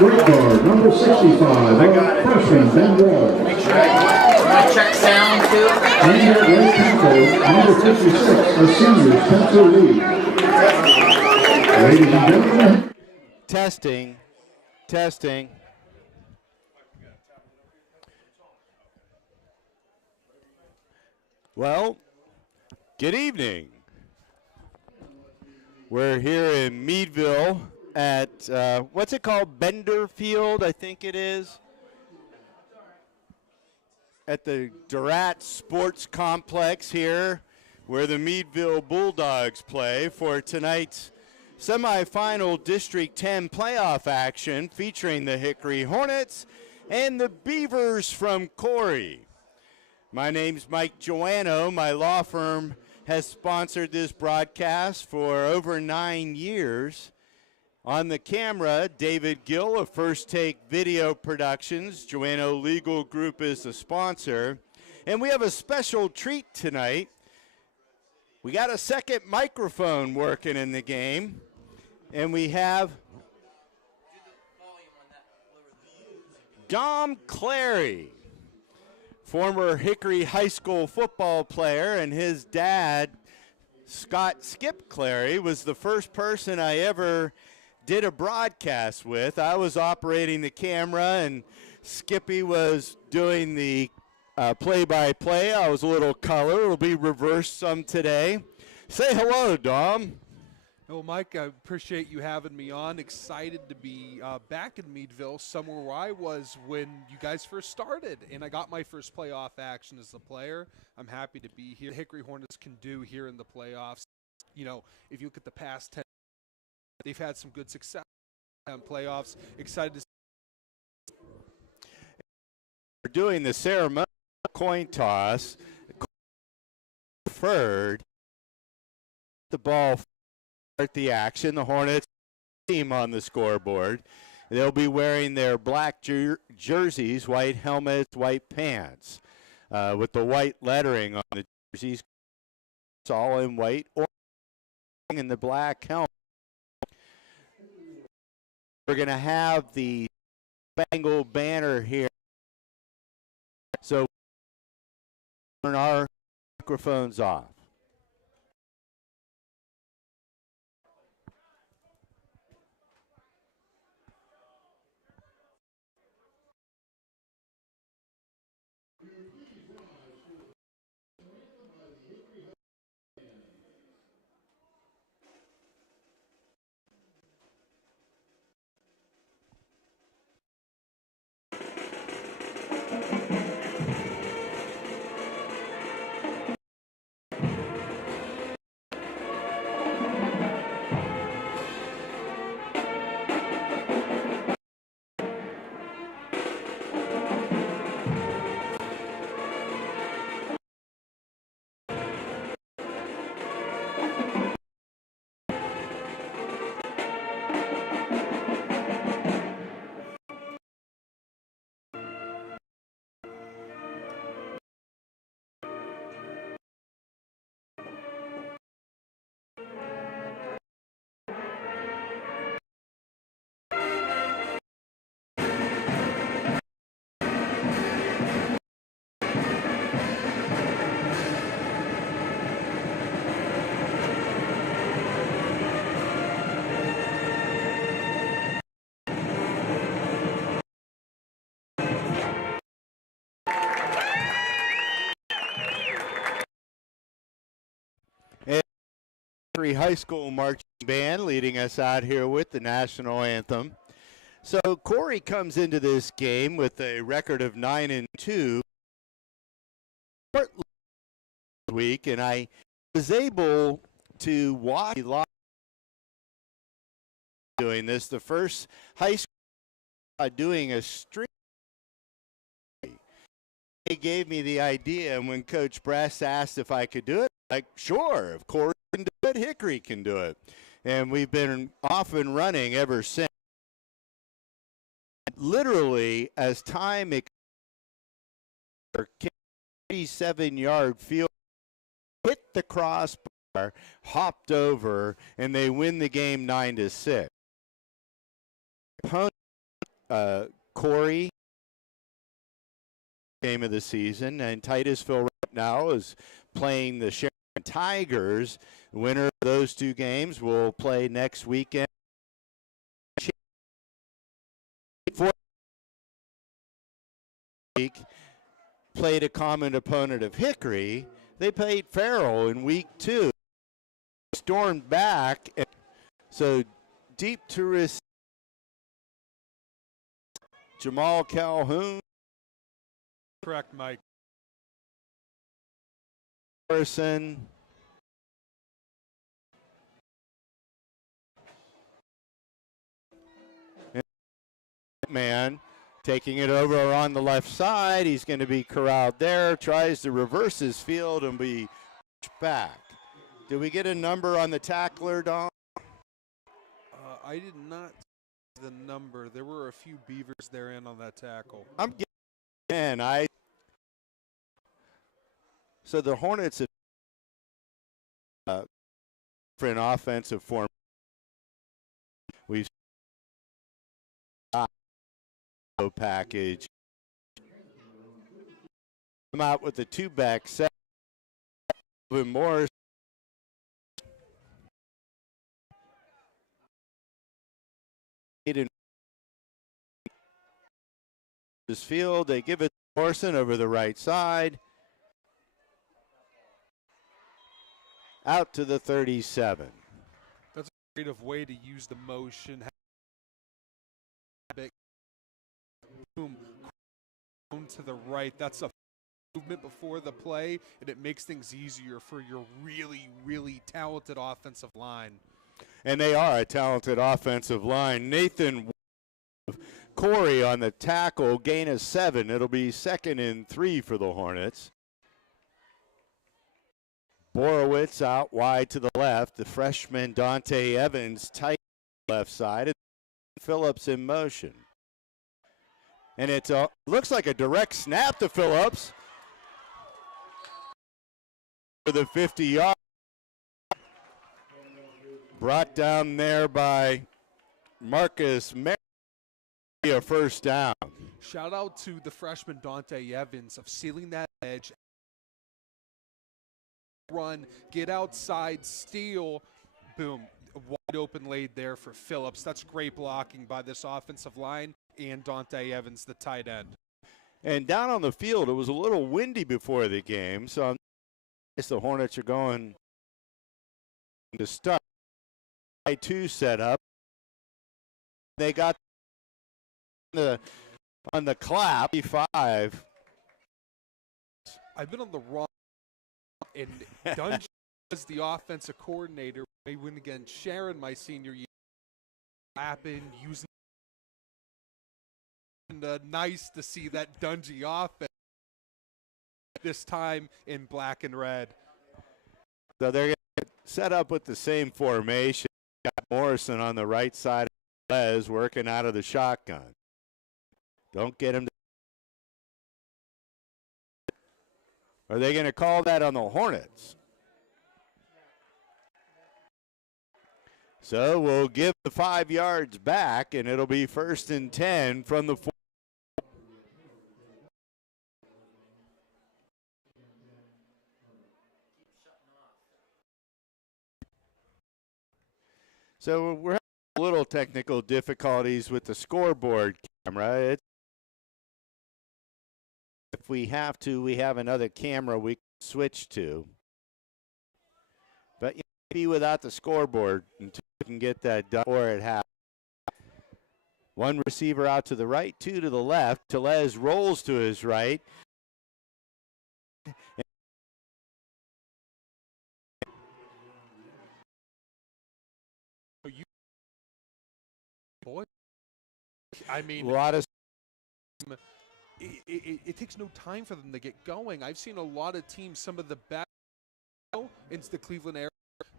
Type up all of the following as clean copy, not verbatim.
Red guard, number 65, freshman Ben Wall. Make sure I check sound too. And at right tackle, number 56, a senior, Spencer Lee. Ladies and gentlemen. Testing. Well, good evening. We're here in Meadville at, what's it called? Bender Field, I think it is. At the Durant Sports Complex here, where the Meadville Bulldogs play for tonight's semifinal District 10 playoff action featuring the Hickory Hornets and the Beavers from Corey. My name's Mike Joanno. My law firm has sponsored this broadcast for over 9 years. On the camera, David Gill of First Take Video Productions. Joanno Legal Group is the sponsor. And we have a special treat tonight. We got a second microphone working in the game. And we have Dom Clary, former Hickory High School football player, and his dad, Scott Skip Clary, was the first person I ever did a broadcast with. I was operating the camera, and Skippy was doing the play-by-play. I was a little color. It'll be reversed some today. Say hello, Dom. Well, Mike, I appreciate you having me on. Excited to be back in Meadville, somewhere where I was when you guys first started, and I got my first playoff action as a player. I'm happy to be here. The Hickory Hornets can do here in the playoffs. You know, if you look at the past 10, they've had some good success in playoffs. Excited to see. We're doing the ceremonial coin toss. Preferred the ball. The action. The Hornets team on the scoreboard. They'll be wearing their black jerseys, white helmets, white pants, with the white lettering on the jerseys. It's all in white or in the black helmet. We're going to have the spangled banner here. So turn our microphones off. High School marching band leading us out here with the national anthem. So Corey comes into this game with a record of 9-2 this week, and I was able to watch doing this, the first high school doing a stream. They gave me the idea, and when Coach Brass asked if I could do it, like, sure, of course. Can do it, Hickory can do it. And we've been off and running ever since. Literally, as time 87-yard field hit the crossbar, hopped over, and they win the game 9-6. Opponent Corey, game of the season, and Titusville right now is playing the Sharon Tigers. The winner of those two games will play next weekend. Played a common opponent of Hickory. They played Farrell in week 2. Stormed back. So deep to receive. Jamal Calhoun. Correct, Mike. Person. Man taking it over on the left side. He's going to be corralled there. Tries to reverse his field and be back. Did we get a number on the tackler, Don? I did not see the number. There were a few Beavers therein on that tackle. I'm getting 10. So the Hornets have for an offensive form. We've package. Come out with the 2-back set. Even more. This field, they give it to Morrison over the right side. Out to the 37. That's a creative way to use the motion. Boom, to the right. That's a movement before the play, and it makes things easier for your really, really talented offensive line. And they are a talented offensive line. Nathan Corey on the tackle, gain of 7. It'll be 2nd and 3 for the Hornets. Borowitz out wide to the left. The freshman Dante Evans tight left side. And Phillips in motion. And it looks like a direct snap to Phillips for the 50-yard. Brought down there by Marcus Mary, a first down. Shout out to the freshman Dante Evans of sealing that edge. Run, get outside, steal, boom. Wide open laid there for Phillips. That's great blocking by this offensive line and Dante Evans, the tight end. And down on the field, it was a little windy before the game, so the Hornets are going to start. 2 set up. They got on the clap, 5. I've been on the wrong, and Dungy was the offensive coordinator. They win against Sharon my senior year. Happened using. And nice to see that Dungy offense this time in black and red. So they're going to set up with the same formation. Got Morrison on the right side of Les working out of the shotgun. Don't get him. Are they going to call that on the Hornets? So we'll give the 5 yards back, and it'll be 1st and 10 from the 4. So we're having a little technical difficulties with the scoreboard camera. If we have to, we have another camera we can switch to. But maybe without the scoreboard until we can get that done or it happens. 1 receiver out to the right, 2 to the left. Tellez rolls to his right. Boy, I mean, A lot of it takes no time for them to get going. I've seen a lot of teams, some of the best into the Cleveland area,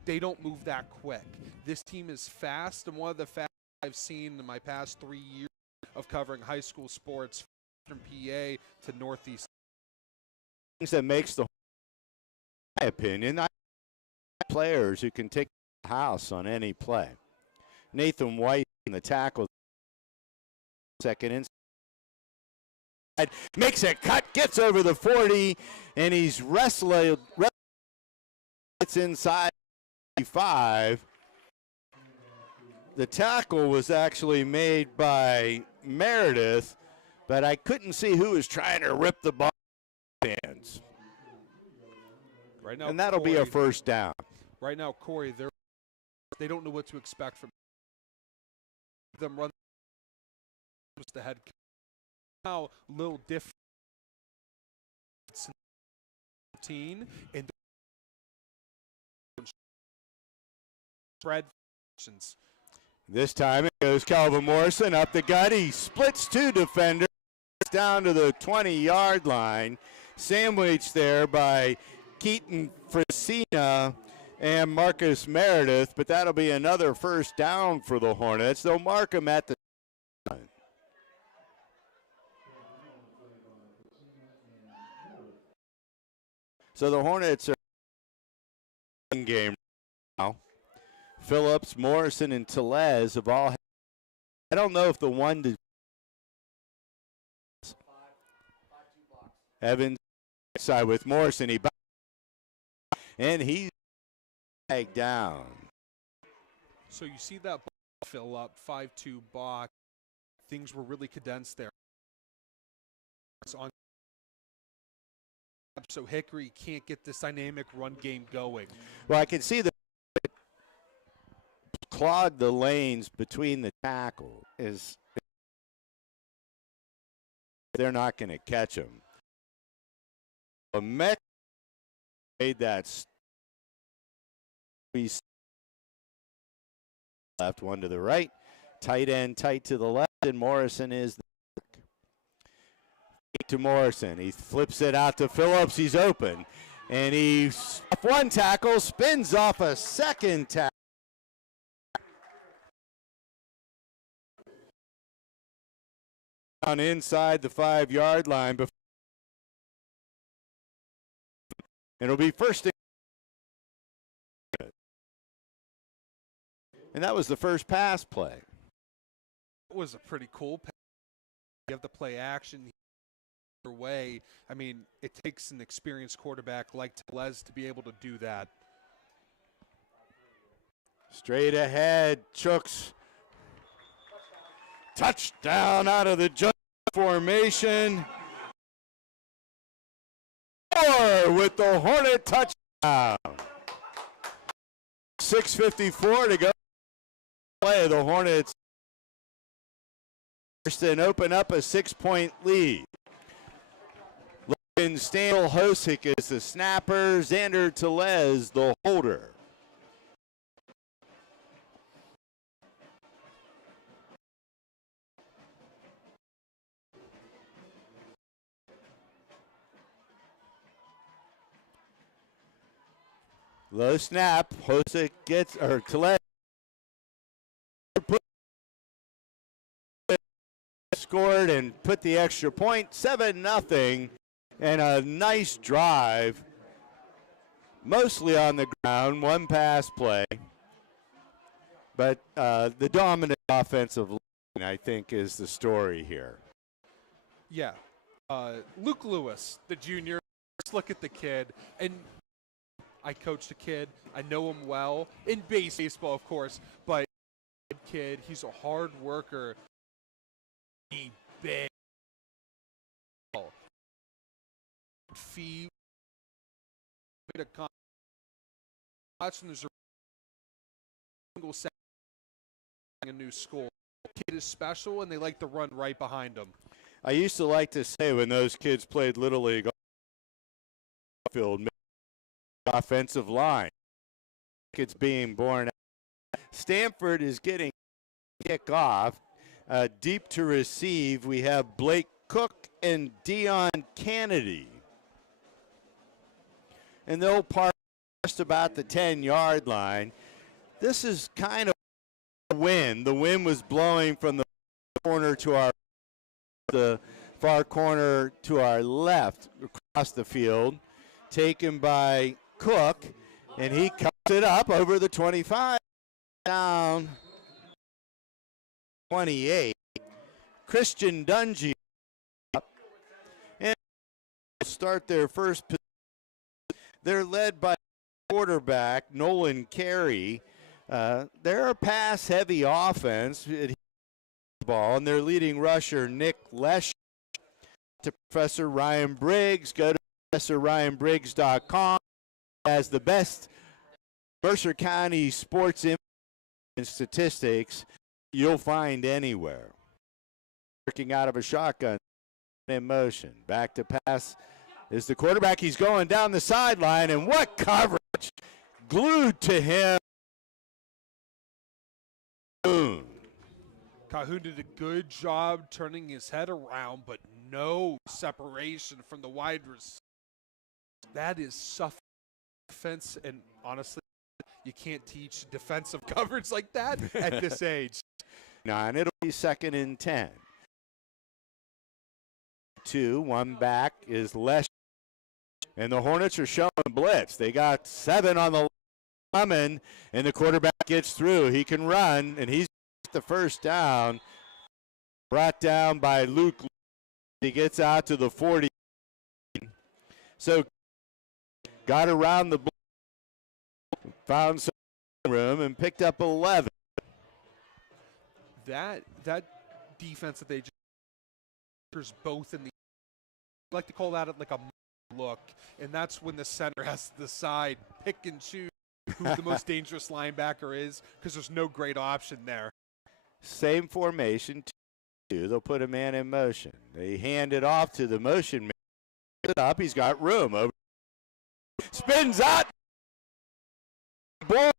they don't move that quick. This team is fast, and one of the fastest I've seen in my past 3 years of covering high school sports from PA to Northeast. things that makes the, in my opinion, players who can take the house on any play. Nathan White in the tackle second inside. Makes a cut, gets over the 40, and he's wrestling. It's inside 5. The tackle was actually made by Meredith, but I couldn't see who was trying to rip the ball hands. Right now, and that'll be a first down. Right now, Corey, they don't know what to expect from them. Run the head. Now, a little different. And spread. This time it goes Calvin Morrison up the gut. He splits 2 defenders down to the 20-yard line, sandwiched there by Keaton Frisina and Marcus Meredith, but that'll be another first down for the Hornets. They'll mark him at the line. So the Hornets are in game now. Phillips, Morrison, and Tellez have all. I don't know if the one to Evans side with Morrison, and he's tagged down. So you see that fill up 5-2 box. Things were really condensed there. It's on. So Hickory can't get this dynamic run game going. Well, I can see the clog the lanes between the tackle is they're not going to catch him. Met made that left, one to the right, tight end tight to the left, and Morrison is the to Morrison. He flips it out to Phillips. He's open, and he's off one tackle, spins off a second tackle. On inside the 5-yard line, and it'll be first. And that was the first pass play. It was a pretty cool pass. You have to play action way. I mean, it takes an experienced quarterback like Tellez to be able to do that. Straight ahead, Chooks. Touchdown out of the jump formation. With the Hornet touchdown. 6:54 to go. Play the Hornets and open up a 6-point lead. Logan Stanley Hosick is the snapper. Xander Tellez the holder. Low snap. Hosick gets, or Tellez scored and put the extra point. 7-0. And a nice drive. Mostly on the ground. One pass play. But the dominant offensive line, I think, is the story here. Yeah. Luke Lewis, the junior. Let's look at the kid. And I coached a kid. I know him well in baseball, of course, but kid, he's a hard worker. He big feet. Watching there's a single set a new school. Kid is special, and they like to run right behind him. I used to like to say when those kids played Little League field. Offensive line. It's being born. Stanford is getting kick off. Deep to receive. We have Blake Cook and Dion Kennedy. And they'll park just about the 10-yard line. This is kind of a wind. The wind was blowing from the corner to the far corner to our left across the field. Taken by Cook, and he cuts it up over the 25, down 28. Christian Dungy and start their first position. They're led by quarterback Nolan Carey. They're a pass-heavy offense ball, and their leading rusher Nick Lesh. To Professor Ryan Briggs, go to ProfessorRyanBriggs.com. Has the best Mercer County sports and statistics you'll find anywhere. Working out of a shotgun in motion. Back to pass is the quarterback. He's going down the sideline, and what coverage! Glued to him. Calhoun did a good job turning his head around, but no separation from the wide receiver. That is suffering defense, and honestly, you can't teach defensive coverage like that at this age. 9, it'll be 2nd and 10. 2, one back is Lesh, and the Hornets are showing blitz. They got 7 on the coming, and the quarterback gets through. He can run, and he's the first down. Brought down by Luke. He gets out to the 40. So got around the block, found some room, and picked up 11. That defense that they just both in the, I like to call that like a look, and that's when the center has to decide, pick and choose who the most dangerous linebacker is, because there's no great option there. Same formation, 2. They'll put a man in motion. They hand it off to the motion man. It up. He's got room. Over. Spins out. Ball.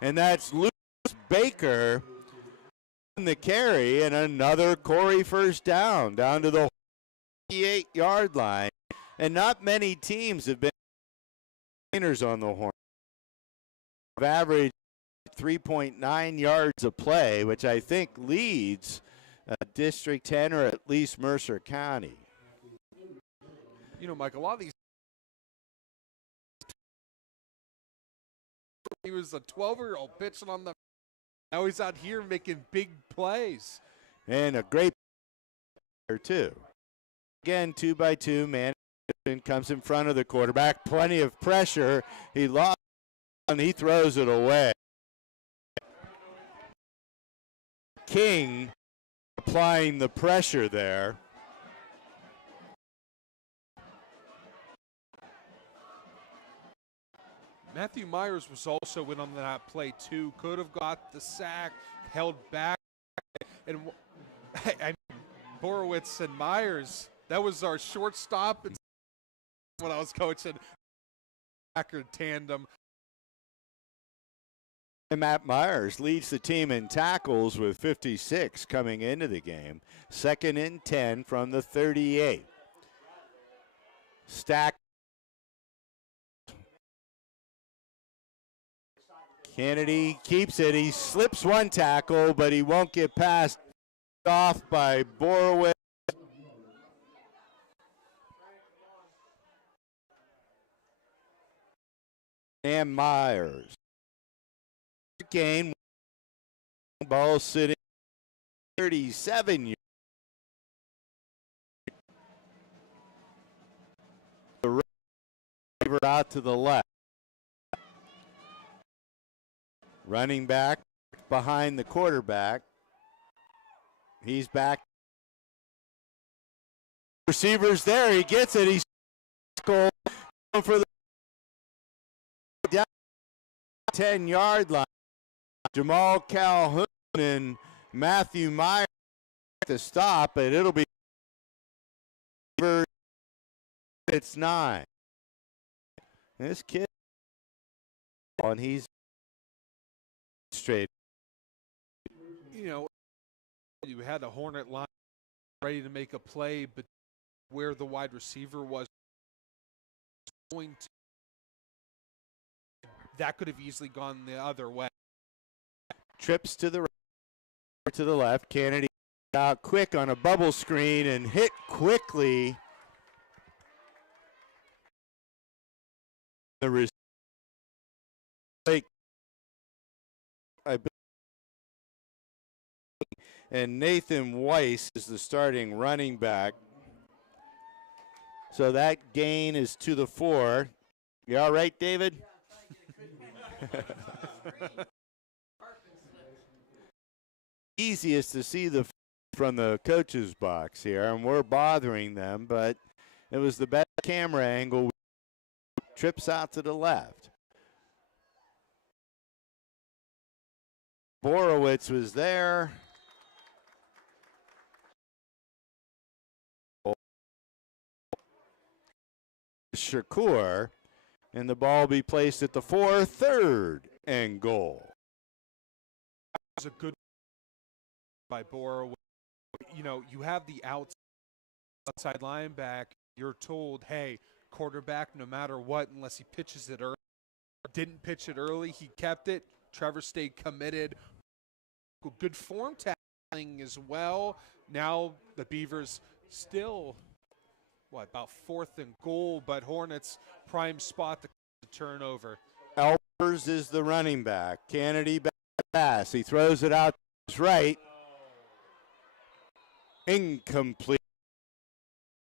And that's Lucas Baker on the carry, and another Corey first down to the 48-yard line. And not many teams have been on the Horn. Average 3.9 yards a play, which I think leads District 10 or at least Mercer County. You know, Mike, a lot of these, he was a 12-year-old pitching on the, now he's out here making big plays. And a great player, too. Again, 2-by-2, man comes in front of the quarterback. Plenty of pressure. He lost, and he throws it away. King applying the pressure there. Matthew Myers was also in on that play too. Could have got the sack, held back, and Borowitz and Myers. That was our shortstop when I was coaching. Backer tandem. And Matt Myers leads the team in tackles with 56 coming into the game. 2nd and 10 from the 38. Stack. Kennedy keeps it. He slips one tackle, but he won't get past. Off by Borowitz. And Myers. Gain. Ball sitting 37 yards. The receiver out to the left. Running back behind the quarterback. He's back. Receiver's there. He gets it. He's going for the 10-yard line. Jamal Calhoun and Matthew Myers to stop, but it'll be it's 9. This kid, and he's straight. You know, you had a Hornet line ready to make a play, but where the wide receiver was going to, that could have easily gone the other way. Trips to the right, to the left. Kennedy out quick on a bubble screen and hit quickly. The receiver, I and Nathan Weiss is the starting running back. So that gain is to the 4. You all right, David? Easiest to see from the coach's box here, and we're bothering them, but it was the best camera angle. Trips out to the left. Borowitz was there. Shakur, and the ball be placed at the 4, 3rd and goal. That was a good by Borowitz. You know, you have the outside linebacker. You're told, hey, quarterback, no matter what, unless he pitches it early. Didn't pitch it early. He kept it. Trevor stayed committed. Good form tackling as well. Now the Beavers still, about 4th and goal, but Hornets prime spot to turnover. Elpers is the running back. Kennedy pass. He throws it out to his right. Incomplete.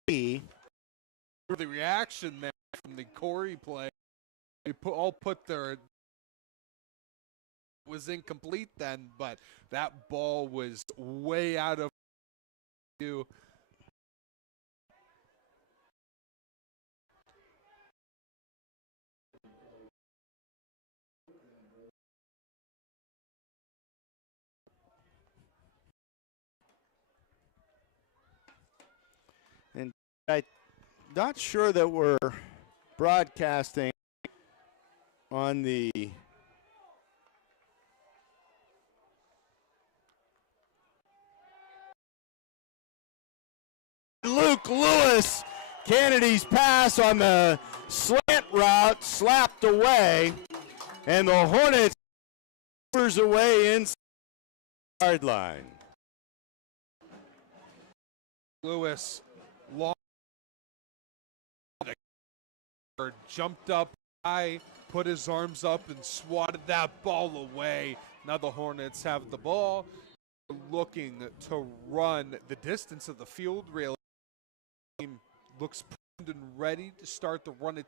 The reaction there from the Corey play, they all put their was incomplete then, but that ball was way out of view. And I'm not sure that we're broadcasting on the Luke Lewis. Kennedy's pass on the slant route slapped away, and the Hornets away inside the yard line. Lewis long jumped up high, put his arms up and swatted that ball away. Now the Hornets have the ball, looking to run the distance of the field. Really, looks primed and ready to start the run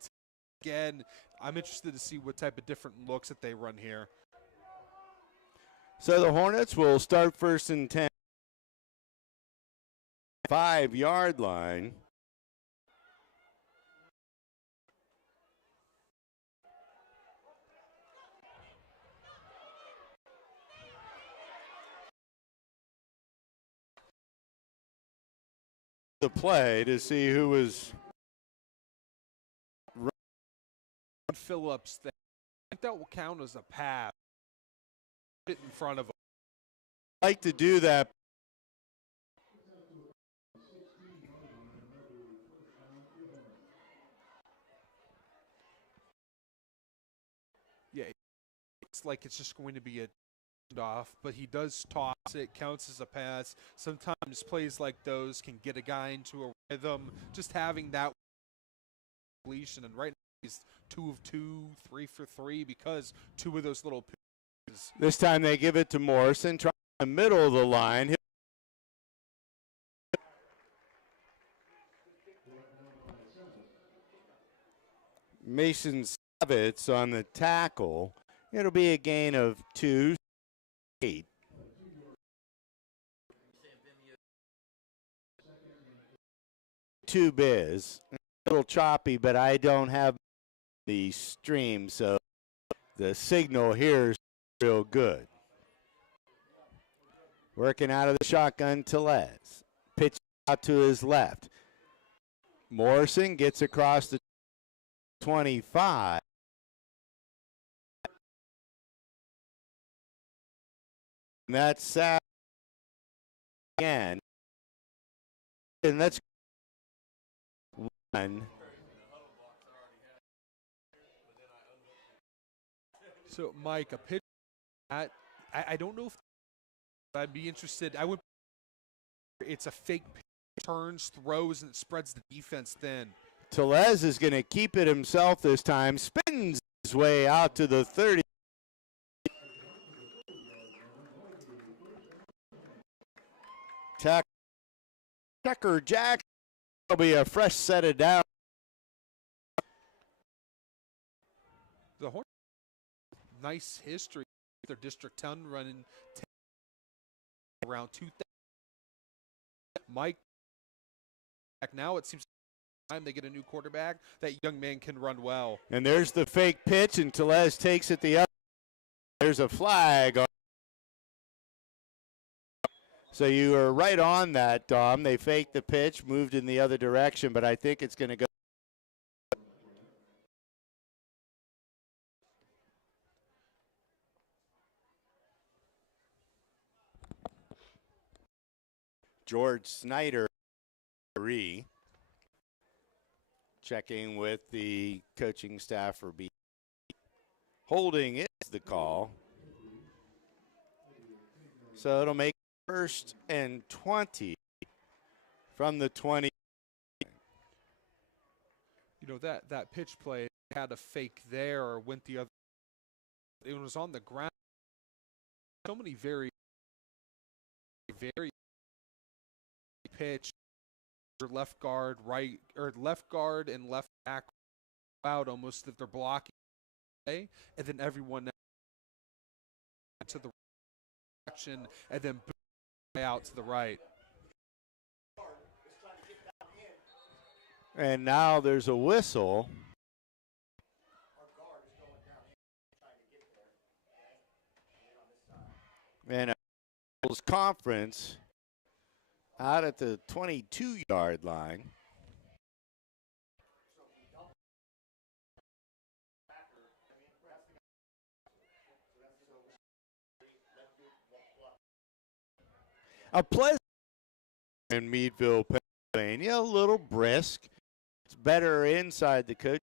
again. I'm interested to see what type of different looks that they run here. So the Hornets will start 1st and 10, 5-yard line. The play to see who was Phillips. I think that will count as a pass. In front of him. Like to do that. Yeah, it's like it's just going to be a off, but he does toss it, counts as a pass. Sometimes plays like those can get a guy into a rhythm. Just having that completion, and right now he's 2 of 2, 3 for 3 because 2 of those little. This time they give it to Morrison, trying in the middle of the line. Mason Savitz on the tackle. It'll be a gain of 2, 8. Two biz. A little choppy, but I don't have the stream, so the signal here is real good. Working out of the shotgun, Tellez. Pitch out to his left. Morrison gets across the 25. And that's sad again. And that's one. So, Mike, a pitch. I don't know if I'd be interested. I would. It's a fake pitch, turns, throws, and it spreads the defense thin. Tellez is going to keep it himself this time. Spins his way out to the 30. Checker Jack will be a fresh set of down. The Hornets, nice history. Their District 10 running around 2000. Mike, now it seems time they get a new quarterback, that young man can run well. And there's the fake pitch, and Tellez takes it the other. There's a flag. So you are right on that, Dom. They faked the pitch, moved in the other direction, but I think it's going to go. George Snyder checking with the coaching staff for B. Holding is the call. So it'll make first and 20 from the 20. You know, that pitch play had a fake there or went the other. It was on the ground. So many very pitch. Left guard, right, or left guard and left back out almost that they're blocking, and then everyone to the direction, and then out to the right. And now there's a whistle. And a conference out at the 22-yard line. A pleasant in Meadville, Pennsylvania, a little brisk. It's better inside the coach,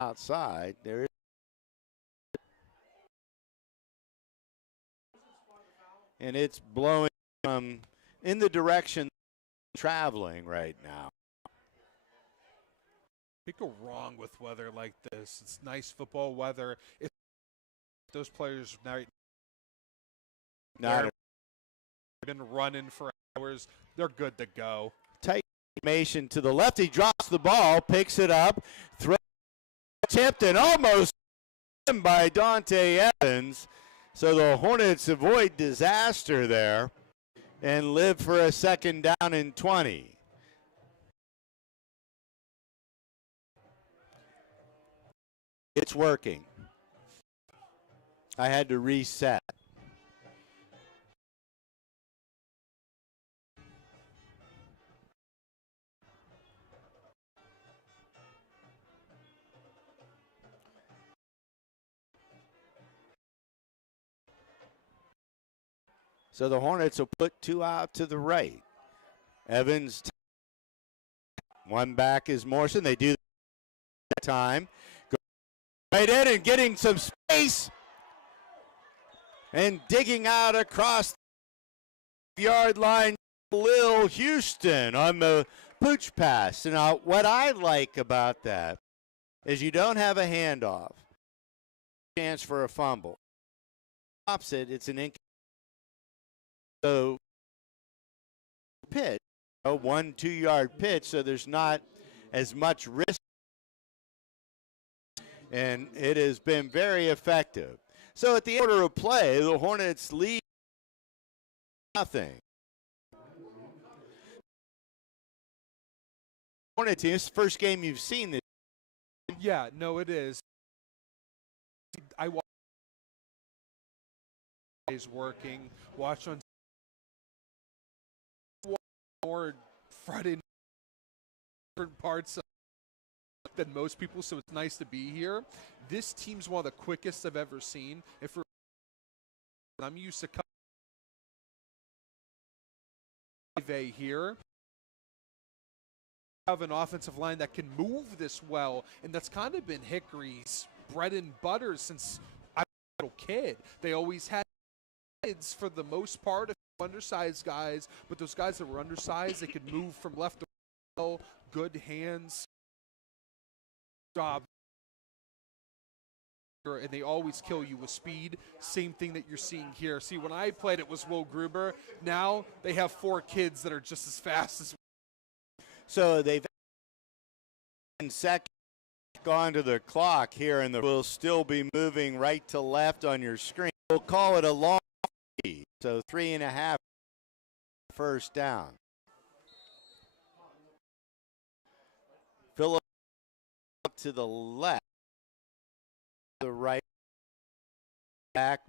outside. There is. And it's blowing in the direction traveling right now. You go wrong with weather like this. It's nice football weather. If those players Not been running for hours, they're good to go. Tight formation to the left. He drops the ball, picks it up, throws, tipped, and almost by Dante Evans. So the Hornets avoid disaster there and live for a second down and 20. It's working. I had to reset. So the Hornets will put two out to the right. Evans, one back is Morrison. They do that time. Go right in and getting some space. And digging out across the yard line, Lil Houston on the pooch pass. Now, what I like about that is you don't have a handoff. Chance for a fumble. Stops it, it's an incomplete. So pitch, a 1-2 yard pitch, so there's not as much risk, and it has been very effective. So at the order of play, the Hornets lead nothing. Hornets team, this is the first game you've seen this. Yeah, no, it is. I watch is working. Watch on more Friday night, different parts than most people, so it's nice to be here. This team's one of the quickest I've ever seen. I'm used to here. Have an offensive line that can move this well, and that's kind of been Hickory's bread and butter since I was a little kid. They always had kids for the most part, undersized guys, but those guys that were undersized, they could move from left to right, good hands, job, and they always kill you with speed. Same thing that you're seeing here. See, when I played, it was Will Gruber. Now they have 4 kids that are just as fast as So they've in second gone to the clock here, and will still be moving right to left on your screen. We'll call it a long lead, so 3.5 first down. Philip to the left, the right back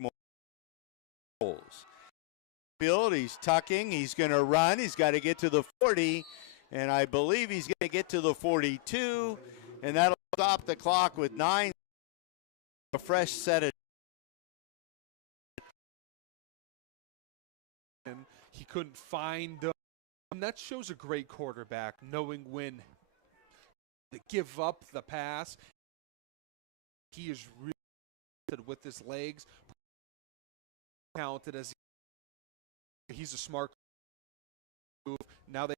Moles. Field, he's tucking, he's going to run, he's got to get to the 40, and I believe he's going to get to the 42, and that'll stop the clock with 9. A fresh set of. And he couldn't find them. And that shows a great quarterback, knowing when to give up the pass. He is really good with his legs, talented as he's a smart move. Now they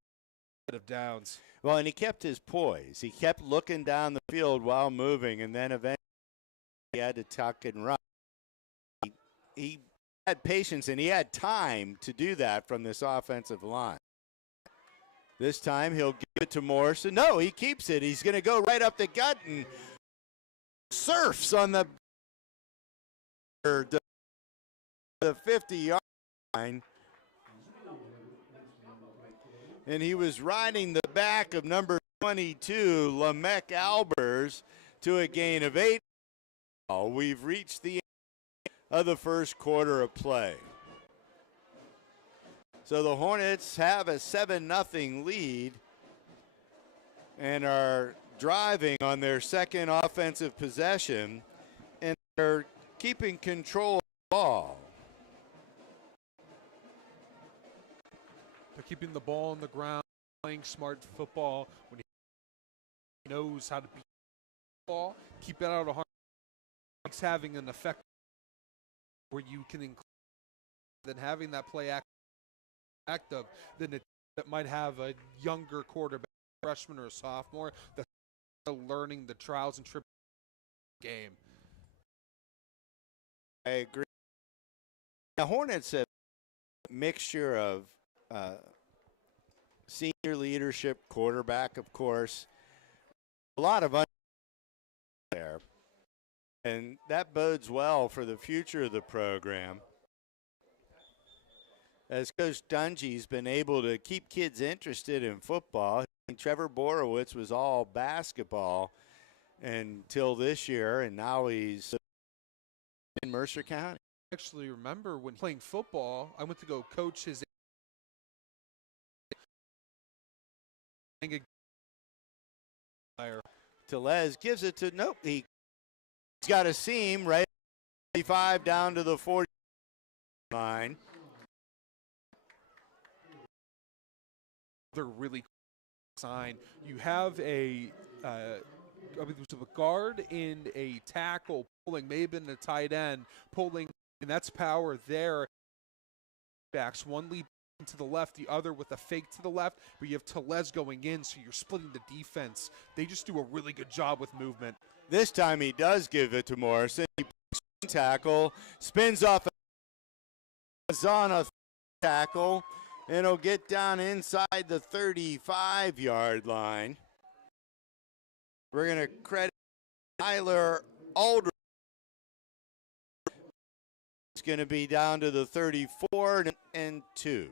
of downs. Well, and he kept his poise. He kept looking down the field while moving, and then eventually he had to tuck and run. He had patience, and he had time to do that from this offensive line. This time he'll give it to Morrison. No, he keeps it. He's going to go right up the gut and surfs on the 50-yard line. And he was riding the back of number 22, Lamech Albers, to a gain of 8. We've reached the end of the first quarter of play. So the Hornets have a 7-0 lead and are driving on their second offensive possession, and they're keeping control of the ball. They're keeping the ball on the ground, playing smart football. When he knows how to beat the ball, keep it out of harm. It's having an effect where you can include than having that play active than it that might have a younger quarterback, freshman or a sophomore, that's learning the trials and tribulations of the game. I agree. The Hornets have a mixture of senior leadership, quarterback, of course, a lot of there, and that bodes well for the future of the program, as Coach Dungy's been able to keep kids interested in football. Trevor Borowitz was all basketball until this year, and now he's in Mercer County. I actually remember when playing football, I went to go coach his player. Tellez gives it to, nope, he's got a seam right 35 down to the 40 line. They're really sign. You have a guard and a tackle pulling, maybe in a tight end pulling, and that's power there. Backs one lead to the left, the other with a fake to the left, but you have Tellez going in, so you're splitting the defense. They just do a really good job with movement. This time he does give it to Morrison. He tackle, spins off a Zana tackle, and he'll get down inside the 35-yard line. We're going to credit Tyler Aldridge. It's going to be down to the 34 and 2.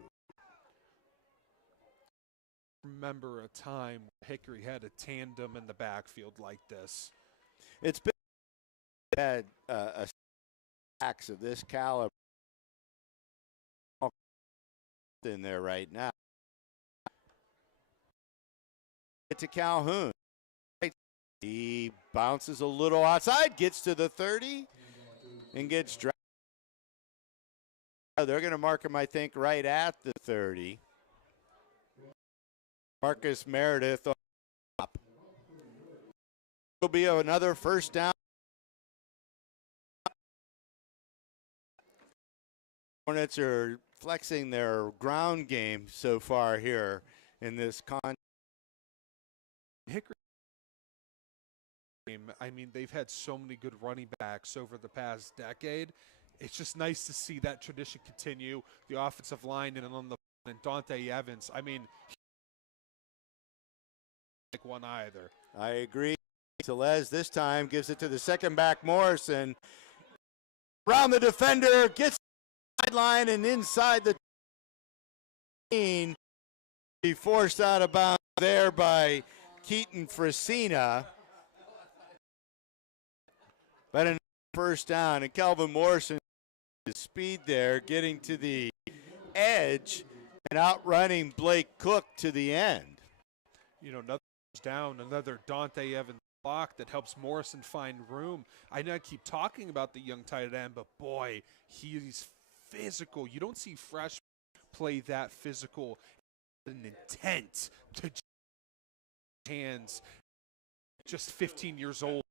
Remember a time Hickory had a tandem in the backfield like this. It's been had a sacks of this caliber in there right now. Get to Calhoun. He bounces a little outside, gets to the 30, and gets dropped. They're going to mark him, I think, right at the 30. Marcus Meredith on top. It'll be another first down. Hornets are flexing their ground game so far here in this con. Hickory, I mean, they've had so many good running backs over the past decade. It's just nice to see that tradition continue. The offensive line and on the and Dante Evans. I mean, like one either. I agree. Telez this time gives it to the second back, Morrison. Around the defender, gets the sideline and inside the 15. He forced out of bounds there by Keaton Frisina. But a first down, and Calvin Morrison, his speed there, getting to the edge and outrunning Blake Cook to the end. You know, another down, another Dante Evans block that helps Morrison find room. I know I keep talking about the young tight end, but boy, he's physical. You don't see freshmen play that physical and intent to hands, just 15 years old.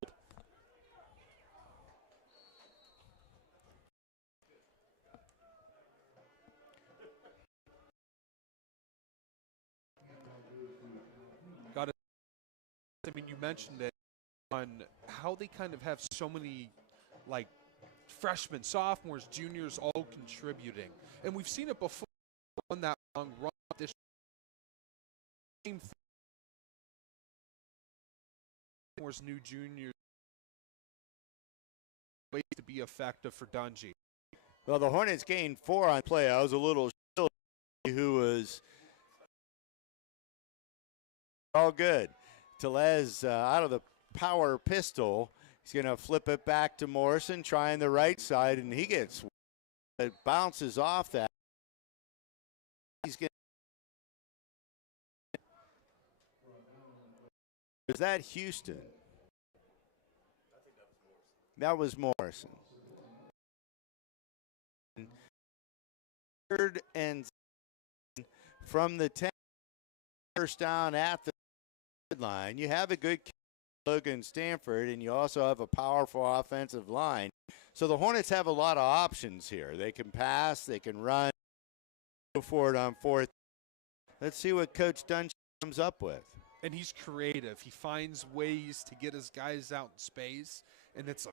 I mean, you mentioned it on how they kind of have so many, like, freshmen, sophomores, juniors all contributing. And we've seen it before on that long run. This same thing. New juniors ways to be effective for Dungy. Well, the Hornets gained 4 on play. I was a little who was all good. Telez out of the power pistol. He's going to flip it back to Morrison, trying the right side, and he gets it bounces off that. He's getting. Is that Houston? That was Morrison. Third and from the 10, first down at the line. You have a good Logan Stanford, and you also have a powerful offensive line. So the Hornets have a lot of options here. They can pass, they can run, go for it on fourth. Let's see what Coach Dungy comes up with. And he's creative. He finds ways to get his guys out in space, and it's a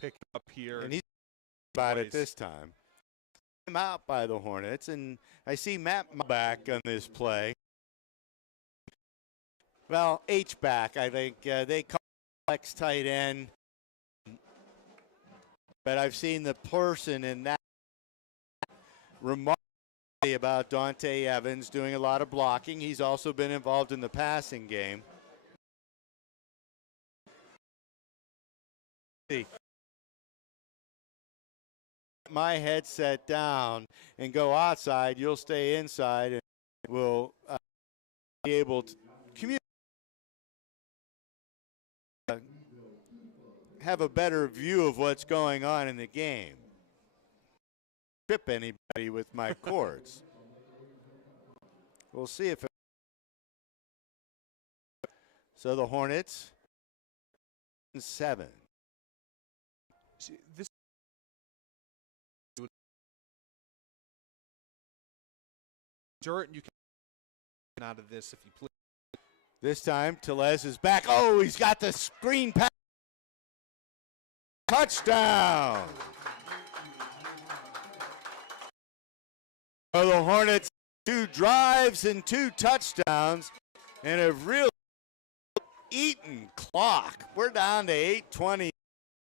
pick up here. And he's about it this time. I'm out by the Hornets, and I see Matt back on this play. Well, H-back, I think. They call flex tight end. But I've seen the person in that remarkably about Dante Evans doing a lot of blocking. He's also been involved in the passing game. My headset down and go outside, you'll stay inside and we'll be able to communicate. Have a better view of what's going on in the game. Trip anybody with my cords. We'll see if it. So the Hornets 7. See, this dirt, you can out of this if you please. This time Telez is back. Oh, he's got the screen pass. Touchdown. So the Hornets 2 drives and 2 touchdowns and have really eaten clock. We're down to 8:20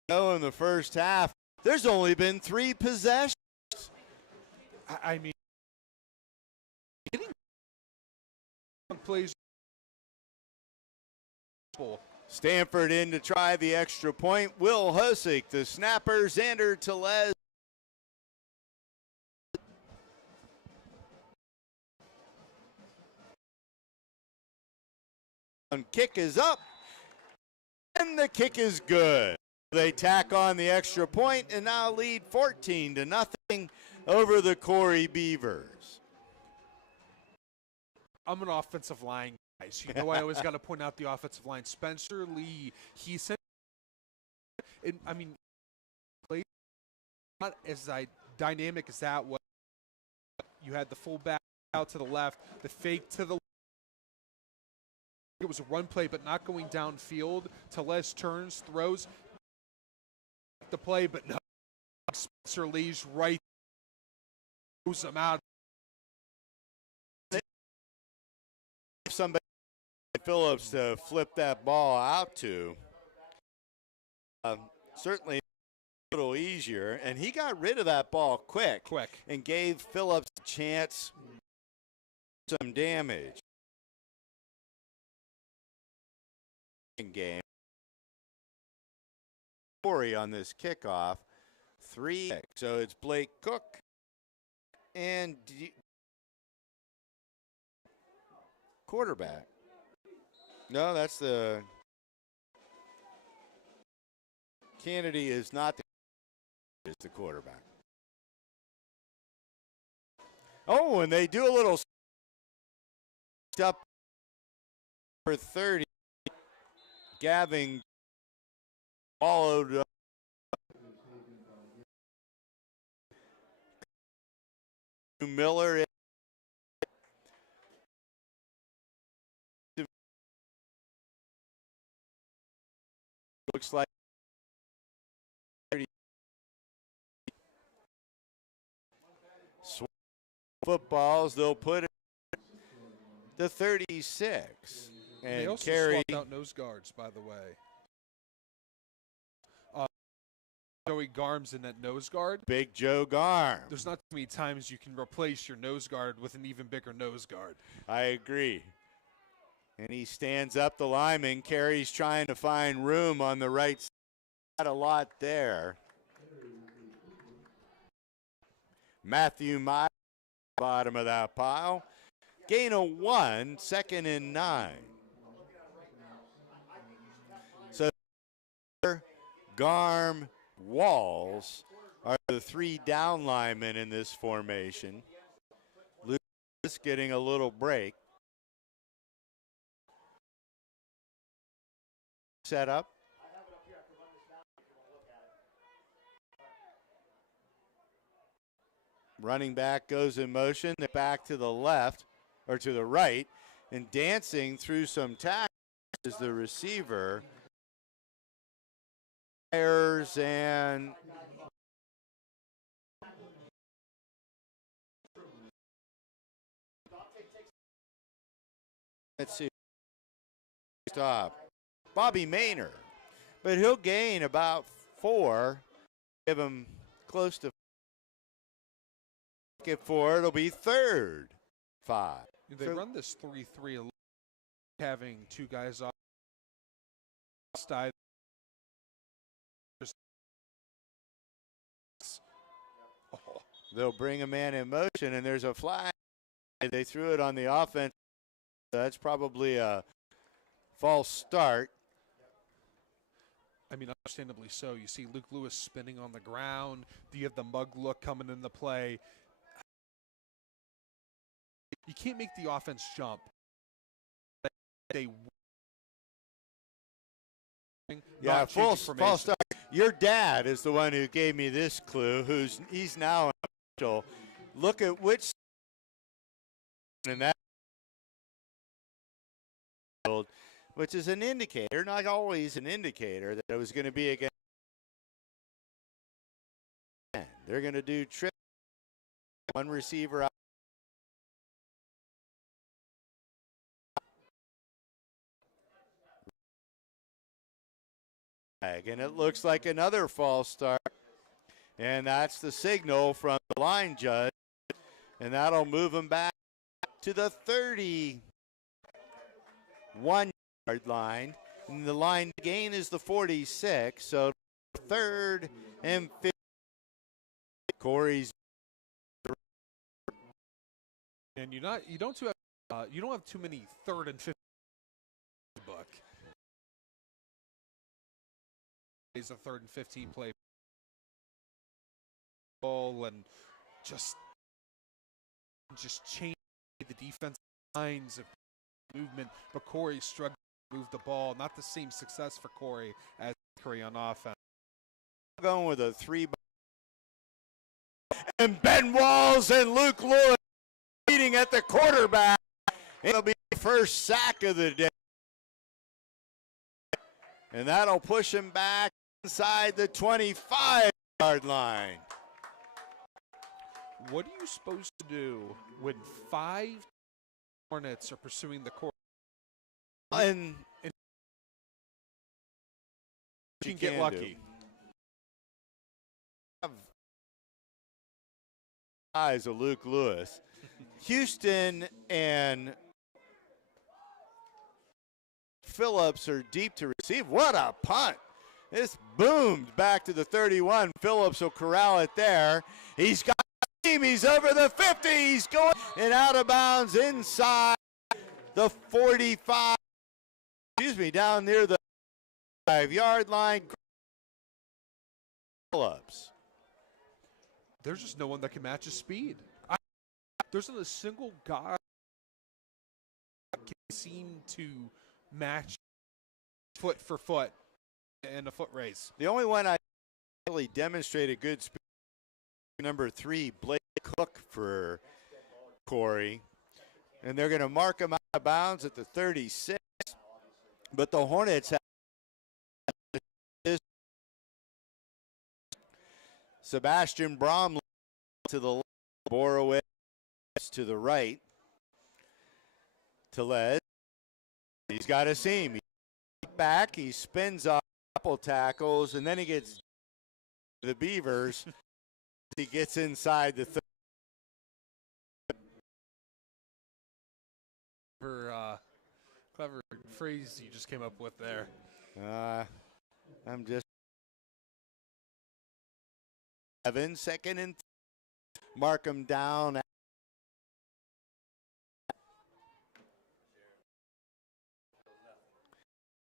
in the first half. There's only been 3 possessions. I mean, getting plays. Stanford in to try the extra point. Will Husick, the snapper. Xander Telez. Kick is up, and the kick is good. They tack on the extra point and now lead 14-0 over the Corey Beavers. I'm an offensive line guy, so you know I always got to point out the offensive line. Spencer Lee, he said, I mean, not as dynamic as that was. You had the full back out to the left, the fake to the left. It was a run play, but not going downfield. Telez turns, throws the play, but no. Spencer Lee's right, throws him out. Phillips to flip that ball out to. Certainly a little easier, and he got rid of that ball quick. And gave Phillips a chance some damage. Game. Corey on this kickoff, 3. So it's Blake Cook and quarterback. No, that's the Kennedy is not the quarterback. Oh, and they do a little step for 30. Gavin followed Miller. Looks like footballs. They'll put it to 36. And they also carry swapped out nose guards, by the way. Joey Garm's in that nose guard. Big Joe Garm. There's not too many times you can replace your nose guard with an even bigger nose guard. I agree. And he stands up the lineman. Carey's trying to find room on the right side. A lot there. Matthew Meyer, bottom of that pile. Gain of 1, 2nd and 9. So Garm, Walls are the 3 down linemen in this formation. Lucas getting a little break. Set up. Running back goes in motion. They're back to the left or to the right, and dancing through some tackles is the receiver. And let's see. Stop. Bobby Maynard. But he'll gain about 4. Give him close to 4. It'll be 3rd. 5. They run this 3-3, having 2 guys off side. They'll bring a man in motion, and there's a flag. They threw it on the offense. That's probably a false start. I mean, understandably so. You see Luke Lewis spinning on the ground. Do you have the mug look coming into play? You can't make the offense jump. False start. Your dad is the one who gave me this clue. He's now an official. Look at which and that which is an indicator, not always an indicator, that it was going to be against. They're going to do trip. One receiver out. And it looks like another false start. And that's the signal from the line judge. And that'll move him back to the 31-yard line. And the line gain is the 46. So 3rd and 5th. Corey's. And you don't have too many 3rd and 5th book. Is a 3rd and 15 play ball and just change the defense lines of movement, but Corey struggled to move the ball. Not the same success for Corey as Hickory on offense. Going with a 3. And Ben Walls and Luke Lewis leading at the quarterback. It'll be the first sack of the day. And that'll push him back inside the 25-yard line. What are you supposed to do when 5 Hornets are pursuing the court? And you you can get can lucky. Eyes of Luke Lewis. Houston and Phillips are deep to receive. What a punt. This boomed back to the 31. Phillips will corral it there. He's got a team. He's over the 50. He's going and out of bounds inside the 45. Excuse me, down near the 5-yard line. Phillips. There's just no one that can match his speed. There's not a single guy that can seem to match foot for foot in a foot race. The only one I really demonstrated good speed, number 3, Blake Cook for Corey. And they're going to mark him out of bounds at the 36. But the Hornets have Sebastian Bromley to the left, Borowitz to the right. Telez, he's got a seam. He's back, he spins off a couple tackles, and then he gets the Beavers. He gets inside the Clever phrase you just came up with there. I'm just 7, second and mark him down.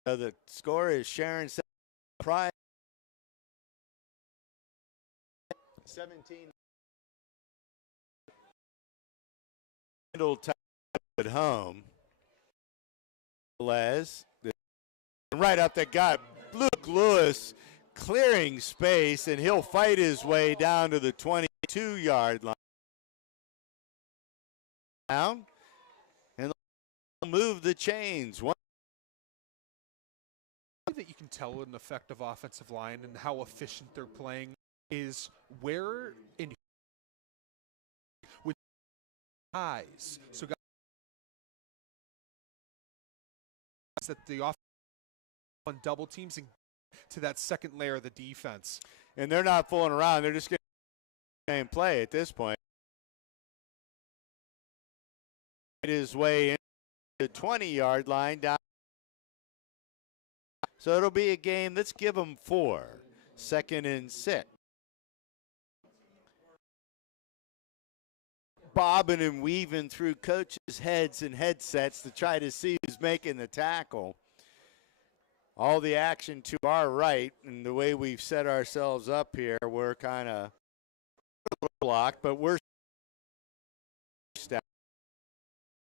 The score is Sharon Pride 17. Handle at home. Les right up the gut. Luke Lewis clearing space, and he'll fight his way down to the 22-yard line. Down and move the chains. One that you can tell an effective offensive line and how efficient they're playing is where in with eyes. So guys that the offense on double teams and to that second layer of the defense. And they're not fooling around. They're just getting the same play at this point. His way in the 20-yard line down. So it'll be a game. Let's give them 4. 2nd and 6. Bobbing and weaving through coaches' heads and headsets to try to see who's making the tackle. All the action to our right, and the way we've set ourselves up here, we're kind of blocked, but we're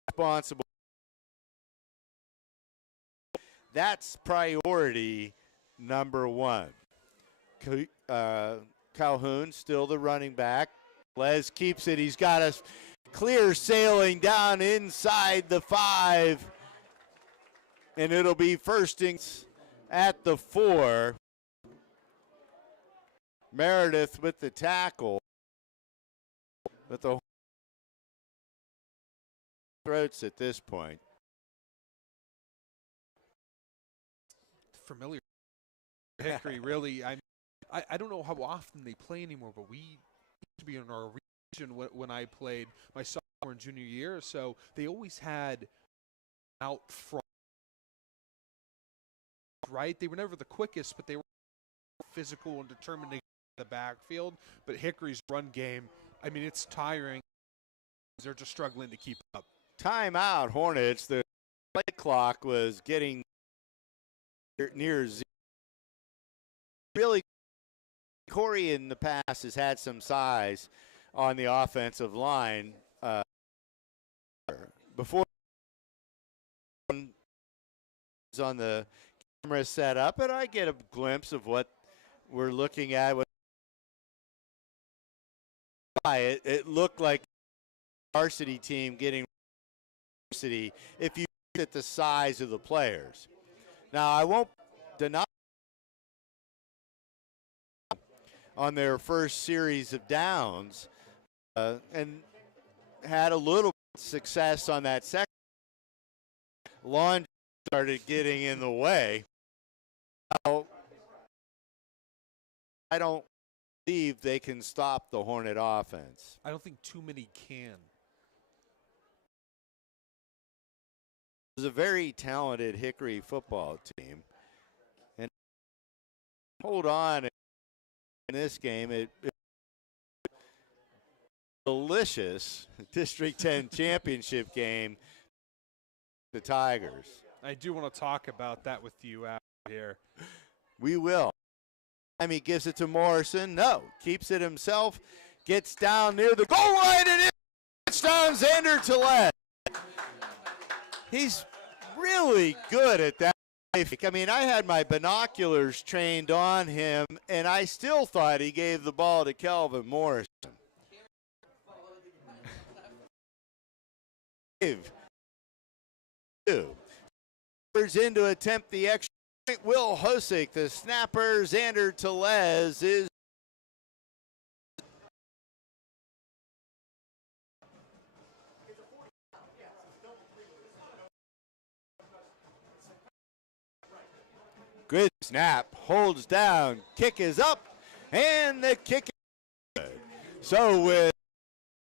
responsible. That's priority number 1. Calhoun still the running back. Les keeps it. He's got us clear sailing down inside the 5. And it'll be first at the 4. Meredith with the tackle. With the throats at this point. Familiar. Hickory, really. I don't know how often they play anymore, but we used to be in our region when I played my sophomore and junior year. So they always had out front, right? They were never the quickest, but they were physical and determined to get the backfield. But Hickory's run game, I mean, it's tiring. They're just struggling to keep up. Timeout, Hornets. The play clock was getting near 0. Really, Corey in the past has had some size on the offensive line. Before on the camera set up, and I get a glimpse of what we're looking at. It looked like a varsity team getting varsity if you look at the size of the players. Now, I won't deny on their first series of downs and had a little success on that second. Launch started getting in the way. Now, I don't believe they can stop the Hornet offense. I don't think too many can. It was a very talented Hickory football team. And hold on in this game. It delicious District 10 championship game, the Tigers. I do want to talk about that with you out here. We will. He gives it to Morrison. No, keeps it himself. Gets down near the goal line and in. Touchdown, Xander Tillett. He's really good at that. I mean, I had my binoculars trained on him, and I still thought he gave the ball to Kelvin Morrison. In to attempt the extra point. Will Hosick, the snapper. Xander Tellez is good snap, holds down, kick is up, and the kick is good. So with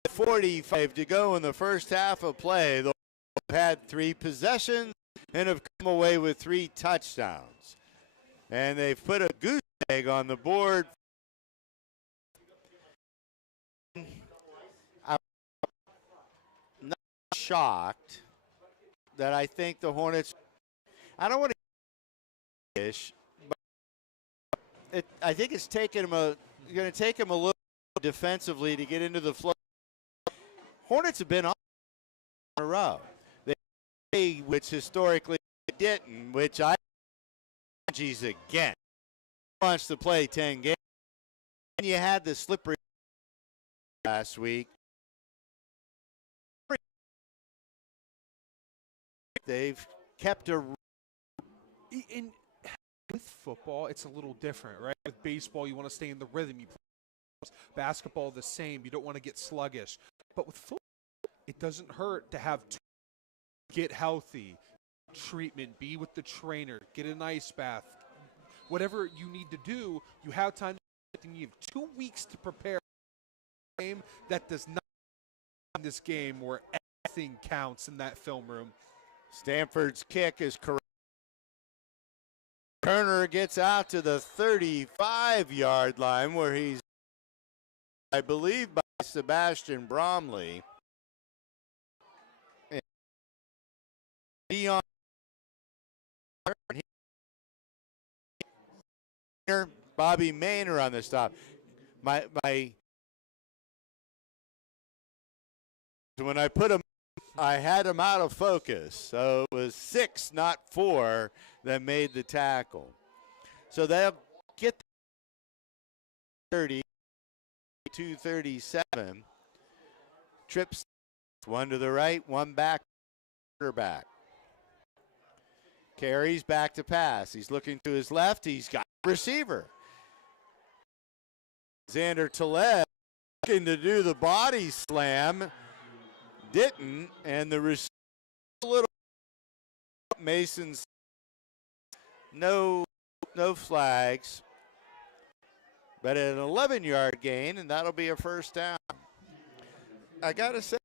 45 to go in the first half of play, they've had 3 possessions and have come away with 3 touchdowns. And they've put a goose egg on the board. I'm not shocked that I think the Hornets, I don't want to ish, but I think it's taken them going to take them a little defensively to get into the flow. Hornets have been on in a row. Which historically didn't, which I geez again wants to play 10 games. And you had the slippery last week. They've kept a. With football, it's a little different, right? With baseball, you want to stay in the rhythm. You play basketball the same. You don't want to get sluggish. But with football, it doesn't hurt to have get healthy, treatment, be with the trainer, get an ice bath. Whatever you need to do, you have time. You have 2 weeks to prepare for a game that does not in this game where everything counts in that film room. Stanford's kick is correct. Turner gets out to the 35-yard line where he's, I believe, by Sebastian Bromley. Dion Bobby Maynor on the stop. When I put him, I had him out of focus. So it was 6, not 4, that made the tackle. So they'll get 30, 237. Trips, 1 to the right, 1 back, quarterback. Carries back to pass. He's looking to his left. He's got a receiver. Xander Tillett looking to do the body slam. Didn't. And the receiver a little. Mason's no flags. But an 11-yard gain, and that'll be a first down. I got to say,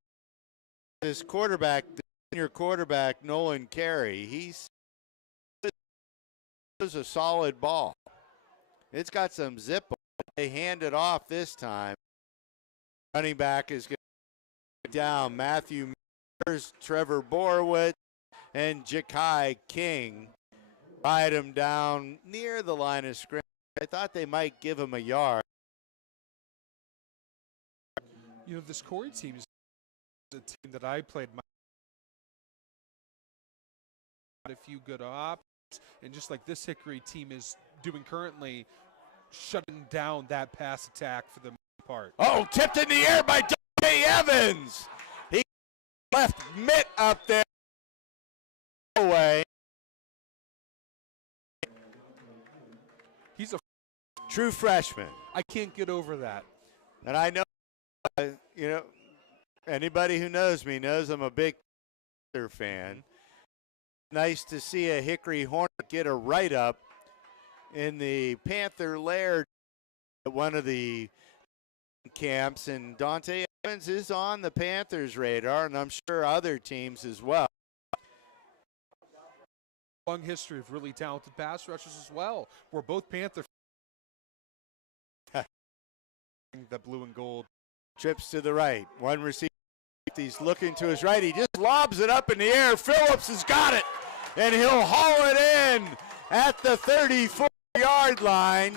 this quarterback, the senior quarterback, Nolan Carey, he's a solid ball. It's got some zip on it. They hand it off this time. Running back is going down. Matthew Mears, Trevor Borowitz, and Ja'Kai King ride him down near the line of scrimmage. I thought they might give him a yard. You know, this Corey team is the team that I played a few good options, and just like this Hickory team is doing currently, shutting down that pass attack for the most part. Oh, tipped in the air by J. Evans. He left mitt up there. Away. He's a true freshman. I can't get over that. And I know, anybody who knows me knows I'm a big fan. Nice to see a Hickory Hornet get a write-up in the Panther Lair at one of the camps, and Dante Evans is on the Panthers' radar, and I'm sure other teams as well. Long history of really talented pass rushers as well. We're both Panther. The blue and gold. Trips to the right. One receiver. He's looking to his right. He just lobs it up in the air. Phillips has got it, and he'll haul it in at the 34-yard line.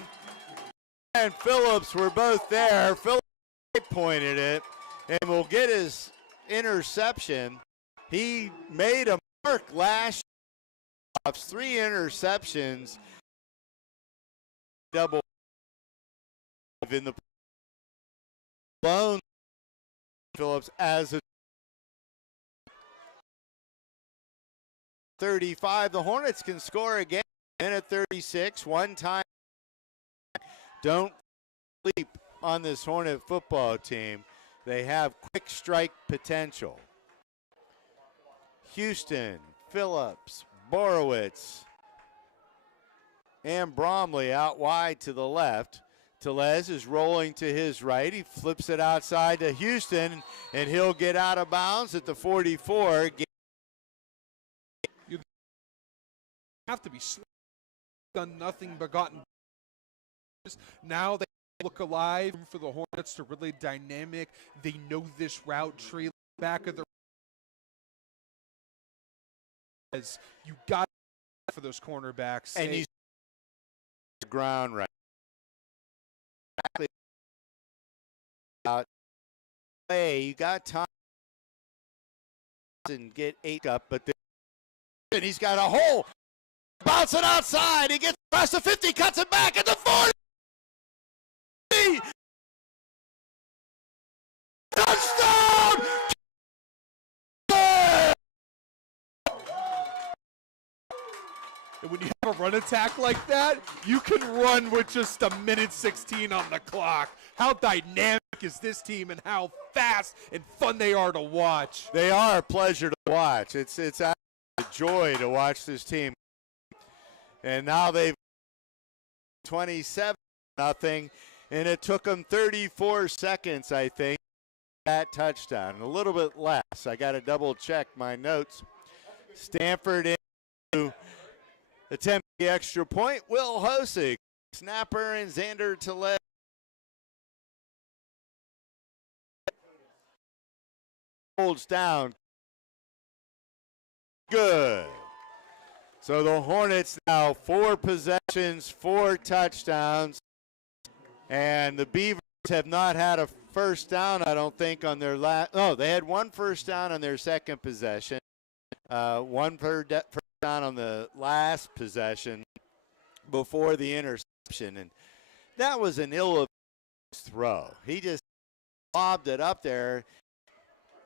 And Phillips were both there. Phillips pointed it and will get his interception. He made a mark last year, 3 interceptions, double in the lone. Phillips as a 35. The Hornets can score again at 36. One time. Don't sleep on this Hornet football team. They have quick strike potential. Houston, Phillips, Borowitz, and Bromley out wide to the left. Telez is rolling to his right. He flips it outside to Houston, and he'll get out of bounds at the 44. You have to be done nothing but gotten. Now they look alive for the Hornets to really dynamic. They know this route tree back of the. As you got for those cornerbacks, and you ground right. Out. Hey, you got time and get 8 up, but then he's got a hole. Bounce it outside. He gets across the 50, cuts it back at the 40. Touchdown! And when you have a run attack like that, you can run with just a minute 16 on the clock. How dynamic is this team, and how fast and fun they are to watch. They are a pleasure to watch. It's actually a joy to watch this team. And now they've 27-0, and it took them 34 seconds, I think, that touchdown. A little bit less. I got to double check my notes. Stanford into attempt the extra point. Will Hosig, snapper, and Xander Telez. Holds down. Good. So the Hornets now 4 possessions, 4 touchdowns. And the Beavers have not had a first down, I don't think, on their last. Oh, they had 1 first down on their second possession. 1 first down on the last possession before the interception. And that was an ill-advised throw. He just lobbed it up there.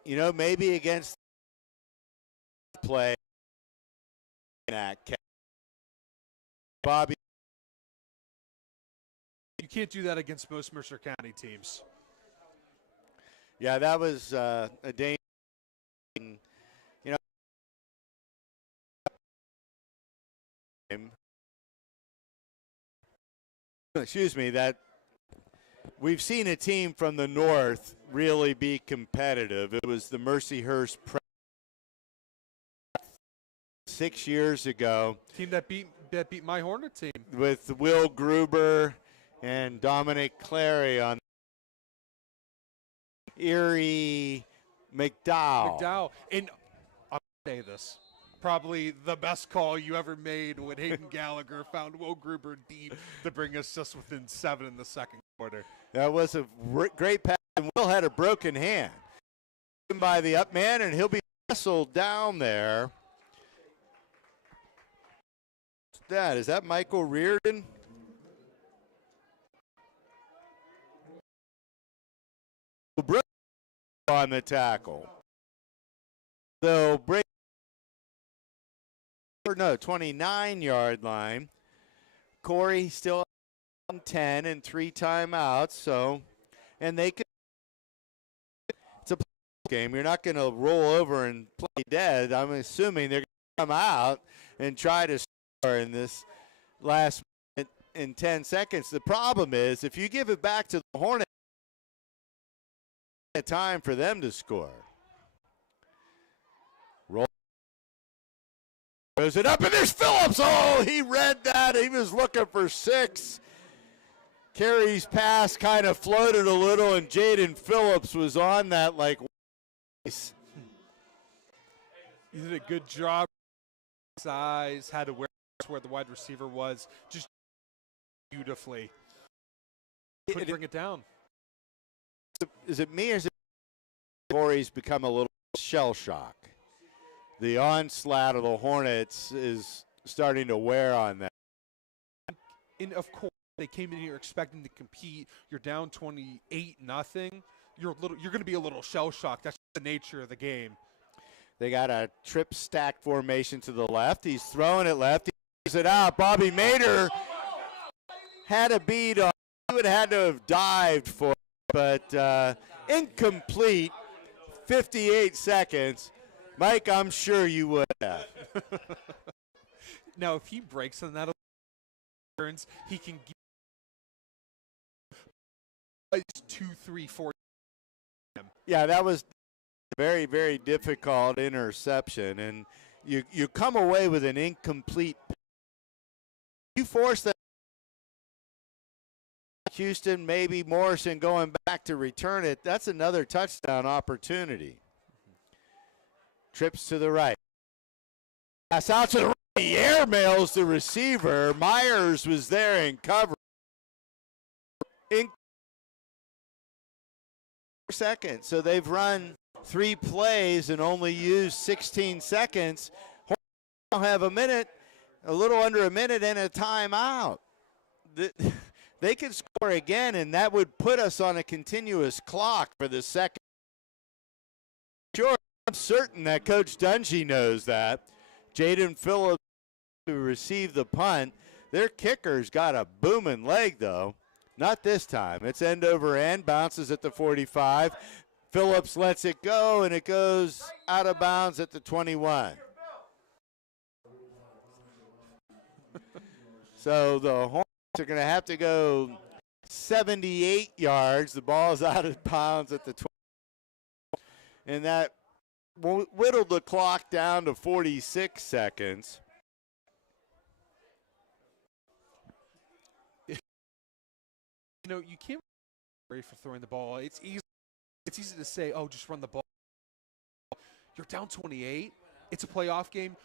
You know, maybe against play Bobby. You can't do that against most Mercer County teams. Yeah, that was a danger. You know, excuse me, that we've seen a team from the north really be competitive. It was the Mercyhurst 6 years ago. Team that beat my Hornet team. With Will Gruber and Dominic Clary on Erie McDowell. And I'll say this. Probably the best call you ever made when Hayden Gallagher found Will Gruber deep to bring us just within 7 in the second quarter. That was a great pass, and Will had a broken hand by the up man, and he'll be wrestled down there. Is that Michael Reardon? On the tackle. So break. No, 29-yard line. Corey still on 10 and 3 timeouts. So, and they can. It's a game. You're not going to roll over and play dead. I'm assuming they're come out and try to score in this last minute in 10 seconds. The problem is if you give it back to the Hornets, it's time for them to score. Roll. Throws it up, and there's Phillips. Oh, he read that. He was looking for 6. Carey's pass kind of floated a little, and Jaden Phillips was on that like. He did a good job. Size, had awareness where the wide receiver was, just beautifully. Couldn't bring it down. Is it me or is it Corey's become a little shell shock? The onslaught of the Hornets is starting to wear on that. And of course, they came in here expecting to compete. You're down 28-0. You're going to be a little shell shocked. That's the nature of the game. They got a trip stack formation to the left. He's throwing it left. He throws it out. Bobby Mader had a beat on. He would have had to have dived for it, but incomplete. 58 seconds. Mike, I'm sure you would have. Now, if he breaks on that, he can give 2, 3, 4. Yeah, that was very, very difficult interception, and you come away with an incomplete. You force that. Houston, maybe Morrison going back to return it. That's another touchdown opportunity. Trips to the right. Pass out to the right. He airmails the receiver. Myers was there in cover. In seconds. So they've run 3 plays and only used 16 seconds. Now have a little under a minute and a timeout. They could score again, and that would put us on a continuous clock for the second. Sure, I'm certain that Coach Dungy knows that. Jaden Phillips to receive the punt. Their kicker's got a booming leg, though. Not this time. It's end over end, bounces at the 45. Phillips lets it go, and it goes out of bounds at the 21. So the Hornets are going to have to go 78 yards. The ball's out of bounds at the 20. And that whittled the clock down to 46 seconds. You know, you can't be for throwing the ball. It's easy to say, oh, just run the ball. You're down 28. It's a playoff game.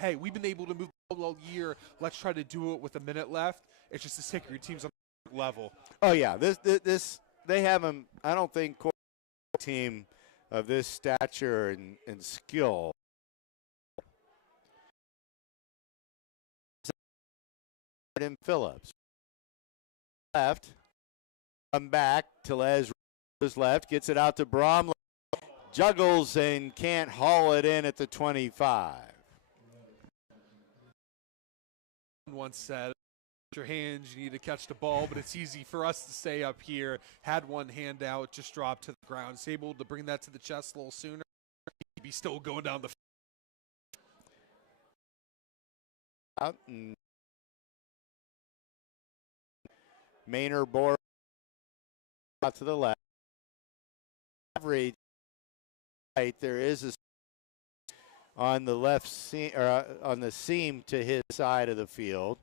Hey, we've been able to move the ball all year. Let's try to do it with a minute left. It's just the Hickory team's on the level. Oh yeah, this they haven't. I don't think a team of this stature and skill. And Phillips left, come back. Tellez was left, gets it out to Bromley, juggles and can't haul it in at the 25. Once said, your hands, you need to catch the ball, but it's easy for us to say up here. Had one hand out, just dropped to the ground. Is able to bring that to the chest a little sooner. He'd be still going down the out and Maynard bore out to the left. Average right, there is a on the left seam, or on the seam to his side of the field.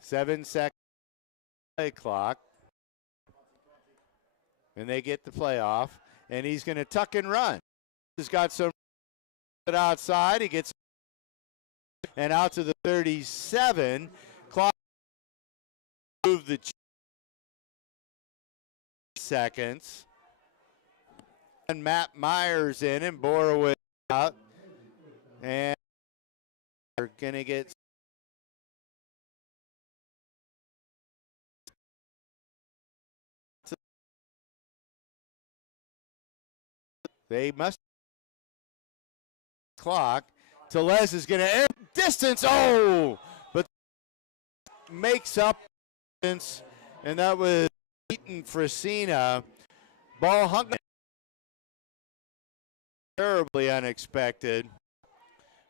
7 second play clock, and they get the playoff. And he's going to tuck and run. He's got some outside. He gets and out to the 37. Clock move the seconds. And Matt Myers in and Borowitz out. And we're going to get they must clock. Tellez is going to distance. Oh, but makes up distance, and that was Eaton Fresina. Ball hung terribly unexpected,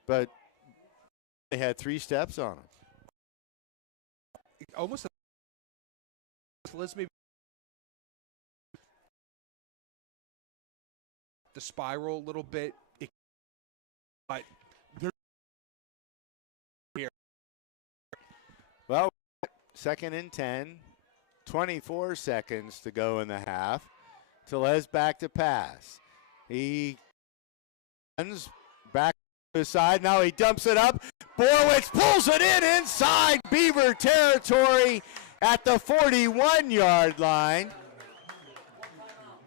but they had 3 steps on him. Almost let's maybe the spiral a little bit, but they're here. Well, 2nd and 10, 24 seconds to go in the half. Tellez back to pass. He runs back to the side. Now he dumps it up. Borowitz pulls it in inside Beaver territory at the 41-yard line.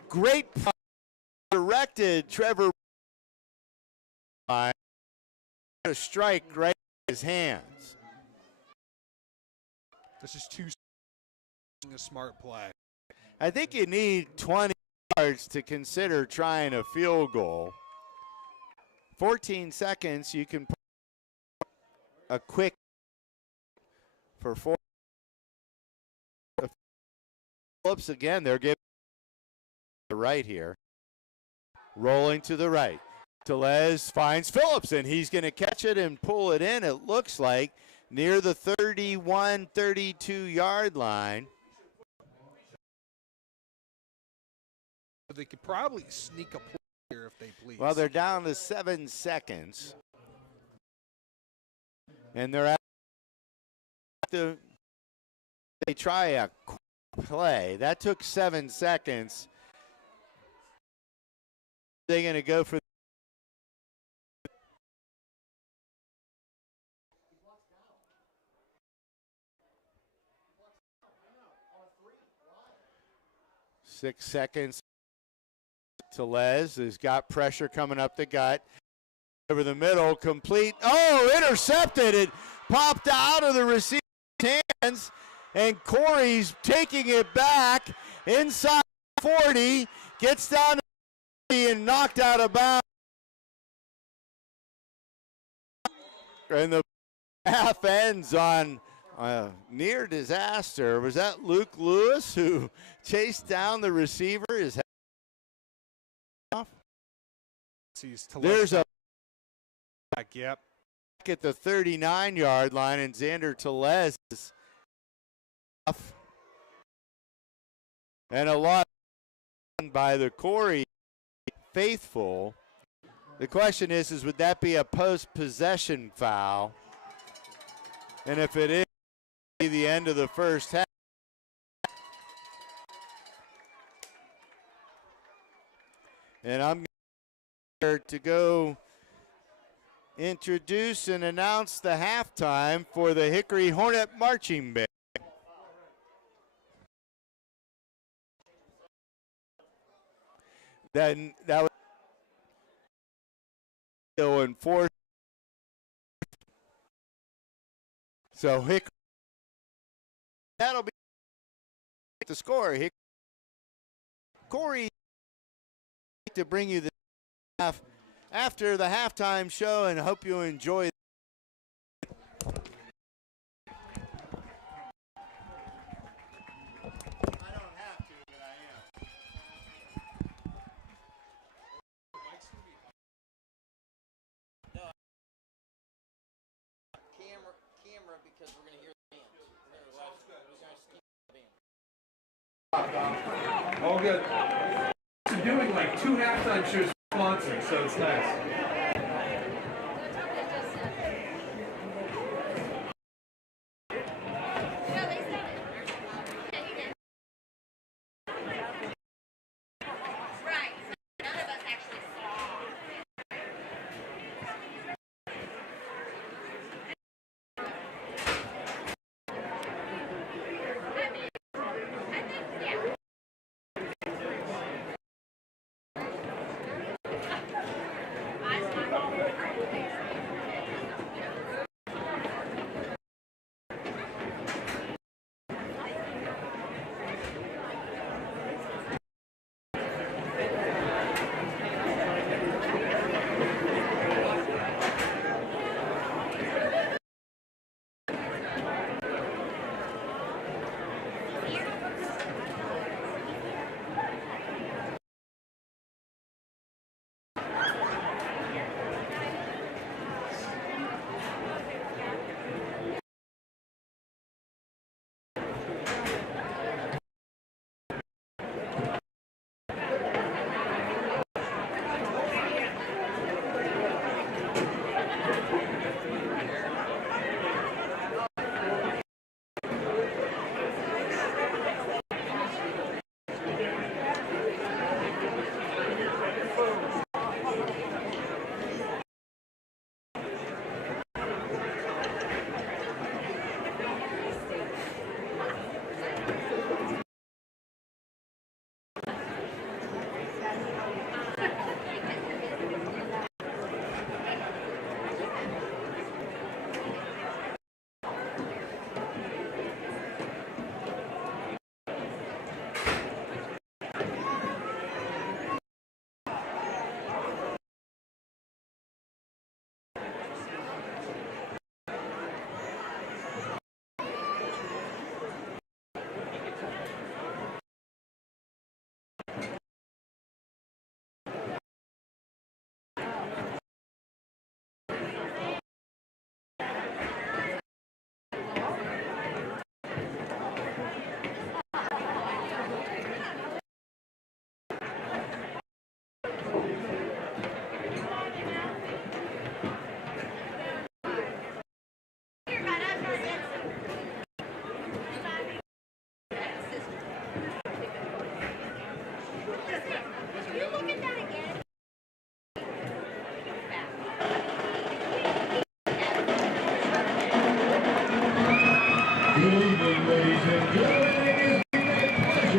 Great directed Trevor. A strike right in his hands. This is too a smart play. I think you need 20 yards to consider trying a field goal. 14 seconds, you can put a quick for 4. Phillips again, they're giving the right here. Rolling to the right. Tellez finds Phillips, and he's going to catch it and pull it in, it looks like, near the 31, 32-yard line. They could probably sneak a play here if they please. Well, they're down to 7 seconds. And they're at they try a play. That took 7 seconds. They're going to go for 6 seconds. Tellez has got pressure coming up the gut. Over the middle, complete. Oh, intercepted. It popped out of the receiver's hands, and Corey's taking it back inside 40, gets down to 40 and knocked out of bounds. And the half ends on near disaster. Was that Luke Lewis who chased down the receiver? His head off. There's a yep. at the 39-yard line, and Xander Tellez is off. And a lot by the Corey faithful. The question is would that be a post-possession foul? And if it is, it'll be the end of the first half. And I'm going to go introduce and announce the halftime for the Hickory Hornet Marching Band. Then that was still in fourth. So Hickory, that'll be the score. Corey to bring you the half after the halftime show, and hope you enjoy. I don't have to, but I am. Camera, because we're gonna hear the band. We're gonna skip the band. All good. We're doing like 2 halftime shows for sponsors, so it's nice.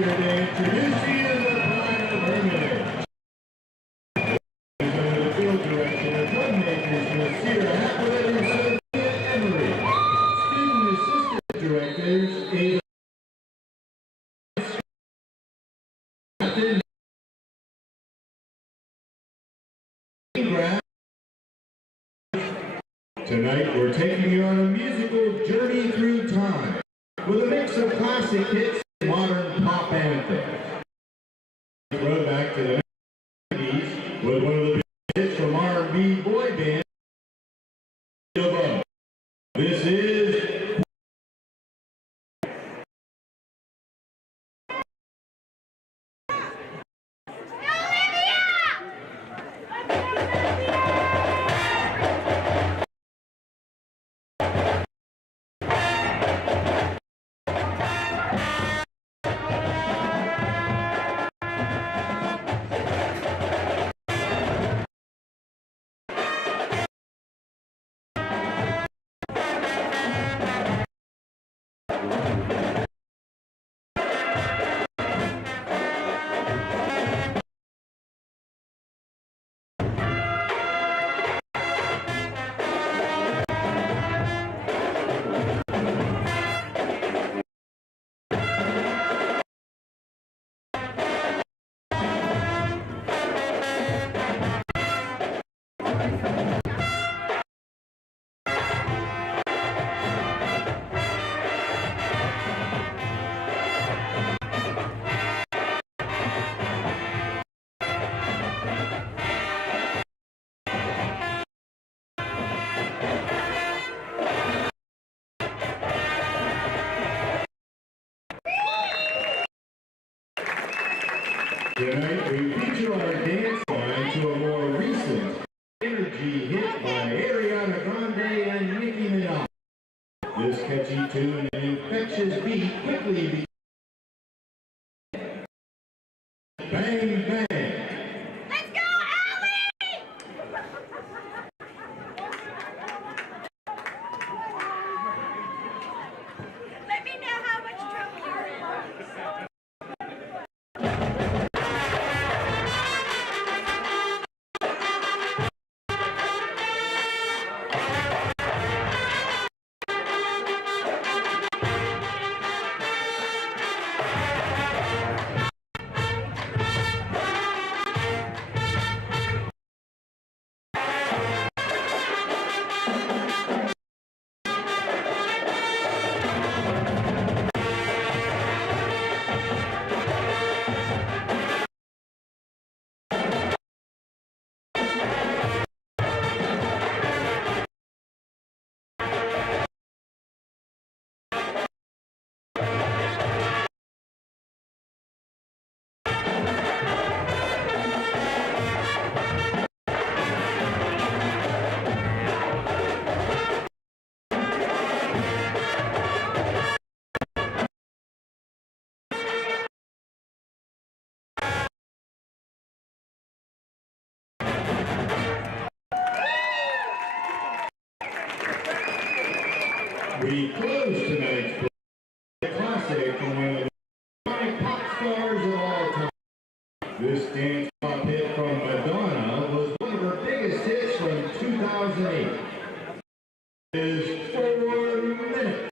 here to introduce you to the Pride of Hermitage. Under the field direction of drum makers Ms. Sierra Hackwood and Sophia Emery. Student assistant directors Ada Tonight we're taking you on a musical journey through time with a mix of classic hits and modern pop anthems. Throw back to the 90s with one of the big hits from R&B boy band above. This is Tonight we feature our dance line to a more recent energy hit by Ariana Grande and Nicki Minaj. This catchy tune and infectious beat quickly became Bang Bang. Let's go, Allie! Let me know how much trouble you're in. We close tonight's classic from one of the iconic pop stars of all time. This dance pop hit from Madonna was one of her biggest hits from 2008. Is 4 minutes.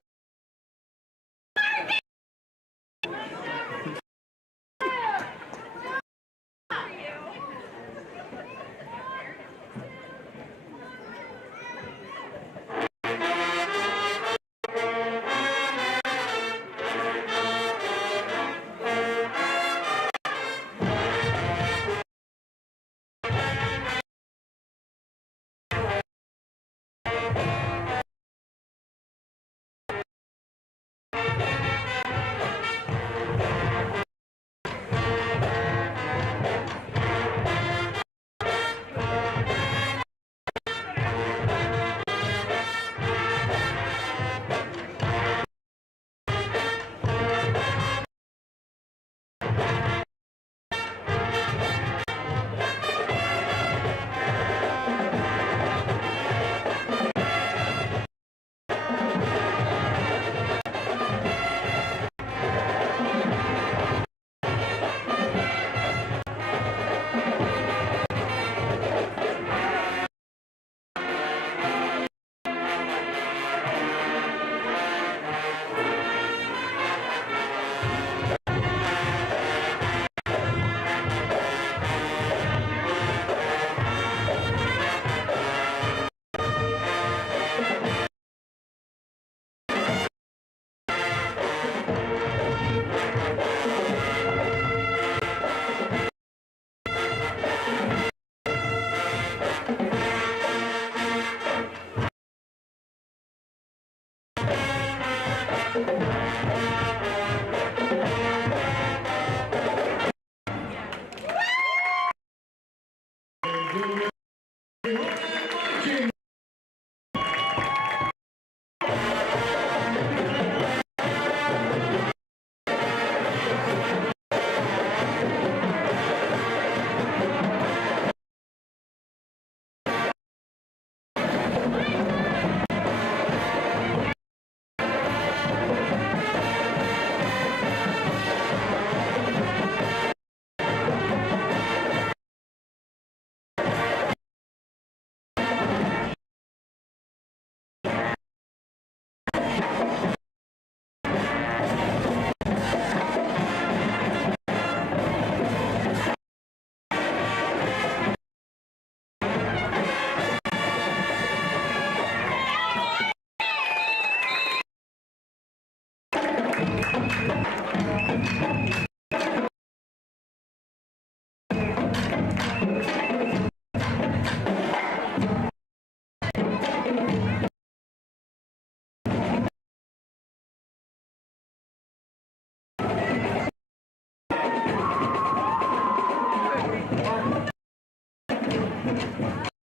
Hornet marching.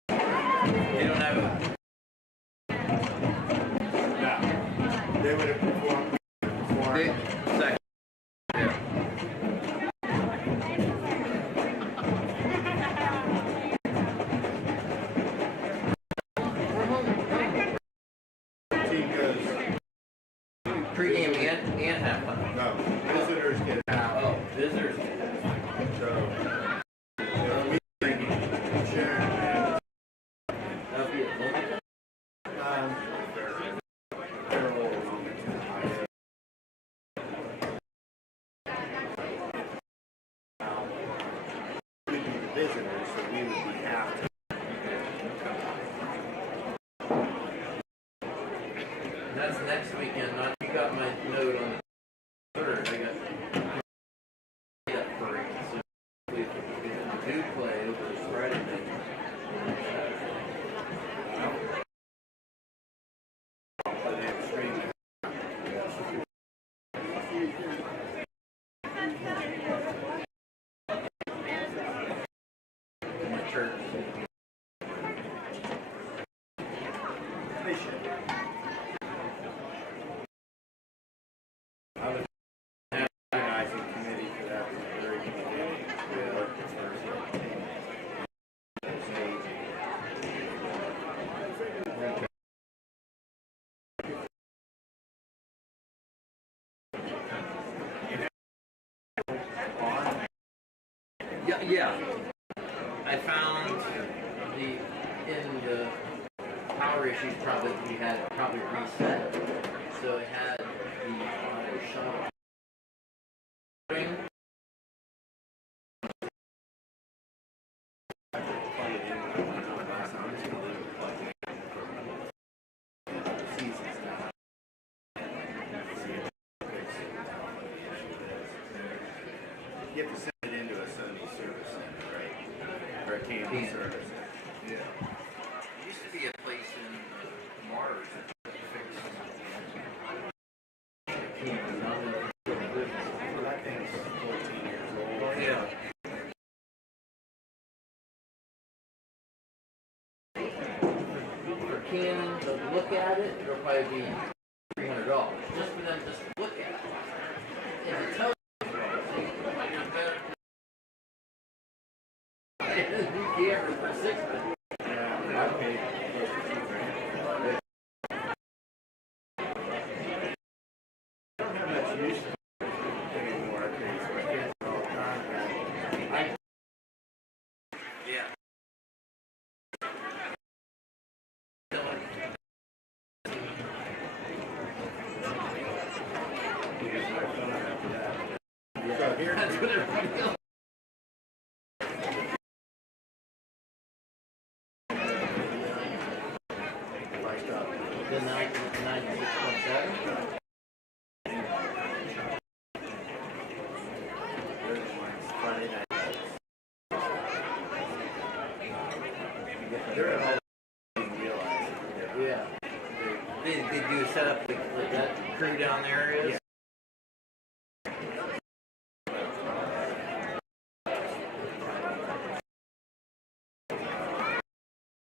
They don't have a They would have performed before. second. Team goes. Pre-game and halftime. No, visitors get out. Oh, visitors. So, we share. That'll be it. Visitors, so we would be half. That's next weekend. Not you got my note on the 3rd. I got that parade. So if we do play over this Friday night. My church. They should. I was organizing committee for that from the very beginning. Yeah. I found in the power issues we had probably reset. So it had the shuttle ring. You have to send it into a Sunday service center, right? Or a campus service. Yeah. There used to be a place in Mars that fixed cameras. Well, that thing's 14 years old. Yeah. For Canon to look at it, it'll probably be $300 just for them just to look at it. And it tells you it's better. New camera for $600. Yeah, I paid close to $2,000. I don't have much use for it anymore. I pay for my kids all the time. Yeah. So here, That's what everybody else. priced up. The 96.7. Friday night. They're at all realize. Yeah. They do a setup like that crew down there is.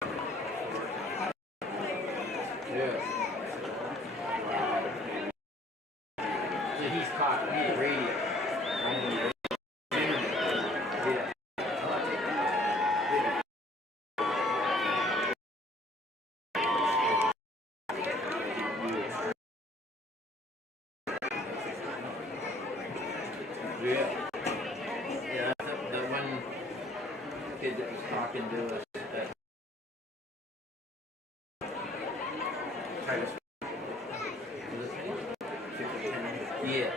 Yeah. Really? So he's talking, he's radio. Internet. Yeah. Yeah. Yeah, the one kid that was talking to us. Titus. Yeah.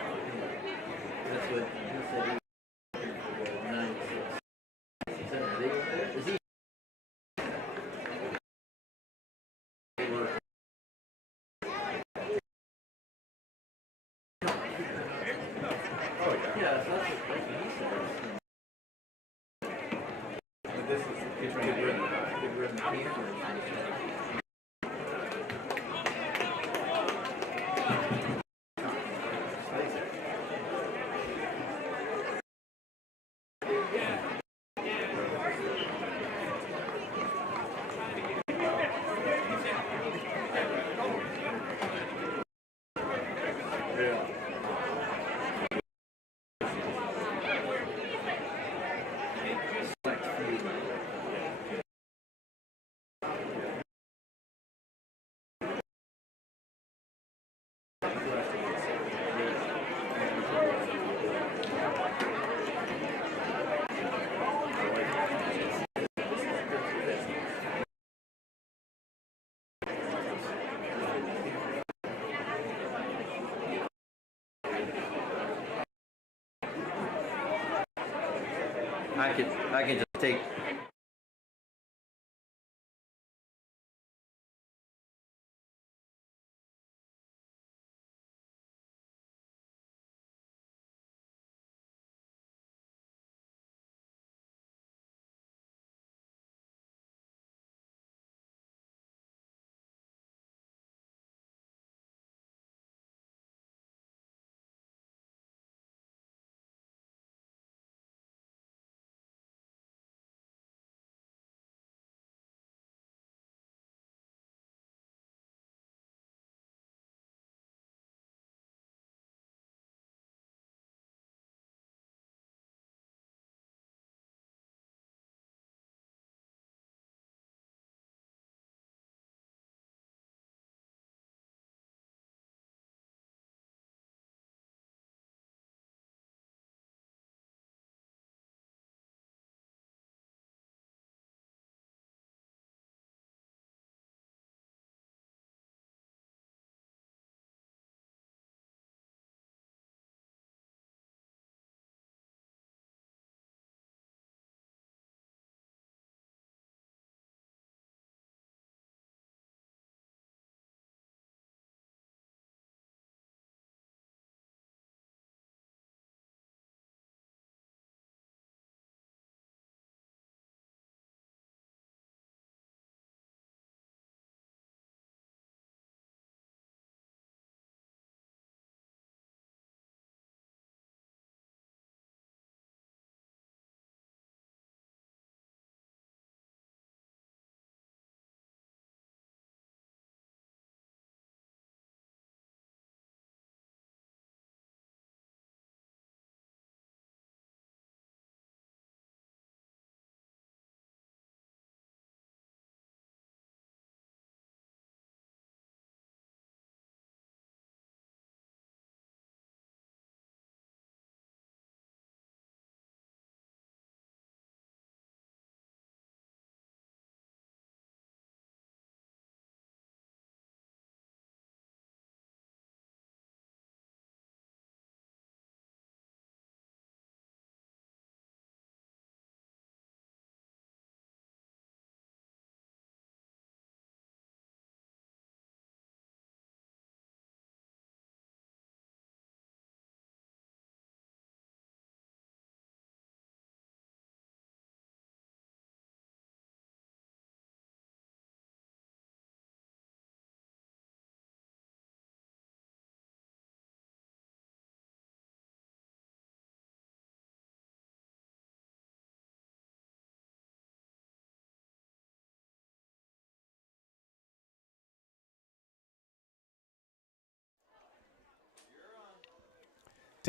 That's what he said. He 96. Is he? Yeah, that's what he said. This is good rhythm here. I can just take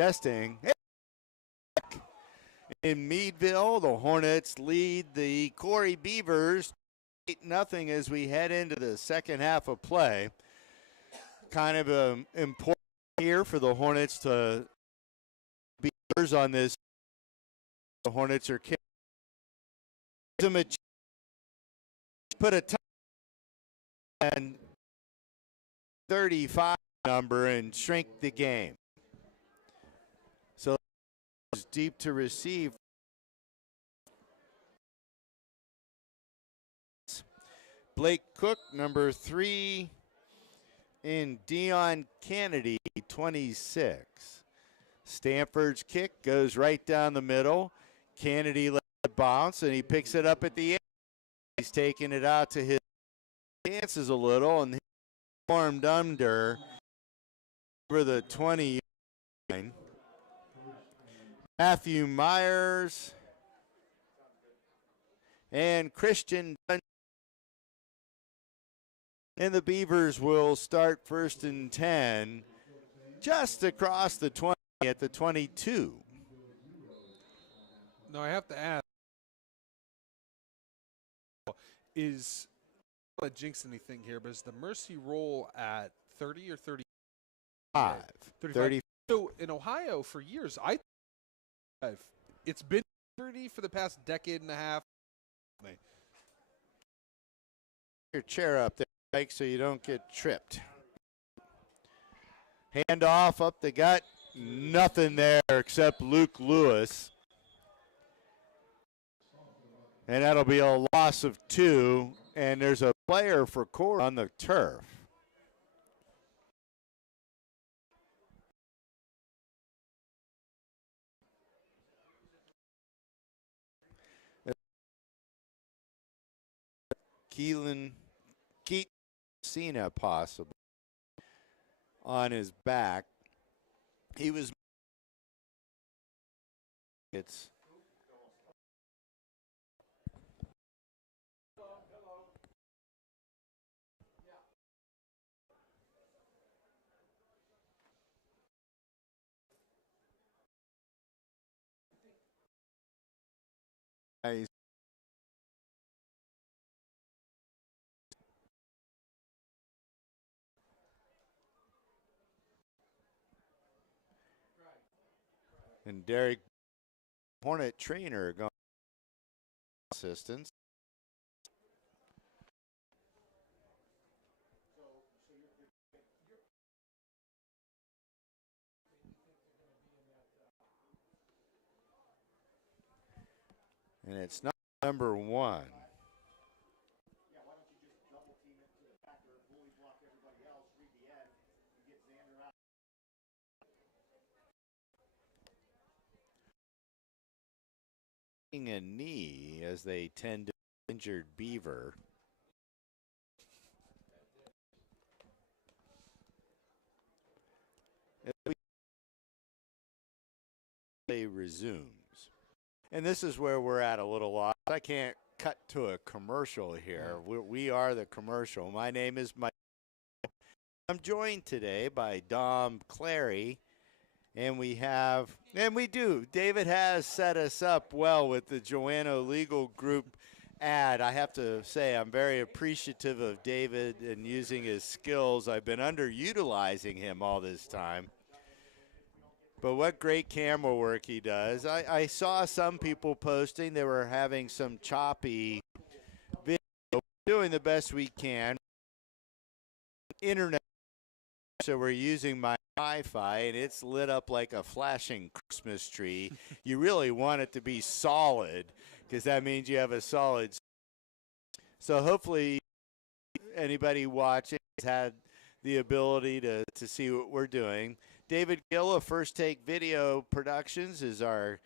Testing. In Meadville, the Hornets lead the Corey Beavers 8-0 as we head into the second half of play. Kind of important here for the Hornets to be on this. The Hornets are kicking. Put a and 35 number and shrink the game. So it's deep to receive. Blake Cook, number 3, and Dion Kennedy, 26. Stanford's kick goes right down the middle. Kennedy lets it bounce, and he picks it up at the end. He's taking it out to his chances a little, and he formed under for the 20. Matthew Myers and Christian Dunn. And the Beavers will start 1st and 10 just across the 20 at the 22. Now I have to ask, is I don't want to jinx anything here, but is the mercy roll at 30 or 35? 30. So in Ohio for years, it's been 30 for the past decade and a half. Your chair up there, Mike, so you don't get tripped. Hand off up the gut. Nothing there except Luke Lewis. And that'll be a loss of 2. And there's a player for Corey on the turf. Keaton Cena possible on his back. He was. It's. And Derek Hornet trainer going assistance. And it's not number 1. A knee as they tend to injured Beaver. It resumes. And this is where we're at a little lost. I can't cut to a commercial here. We are the commercial. My name is Mike. I'm joined today by Dom Clary. And we do. David has set us up well with the Joanna Legal Group ad. I have to say I'm very appreciative of David and using his skills. I've been underutilizing him all this time. But what great camera work he does. I saw some people posting they were having some choppy video. We're doing the best we can. Internet. So we're using my Wi-Fi, and it's lit up like a flashing Christmas tree. You really want it to be solid because that means you have a solid. So hopefully anybody watching has had the ability to see what we're doing. David Gill of First Take Video Productions is our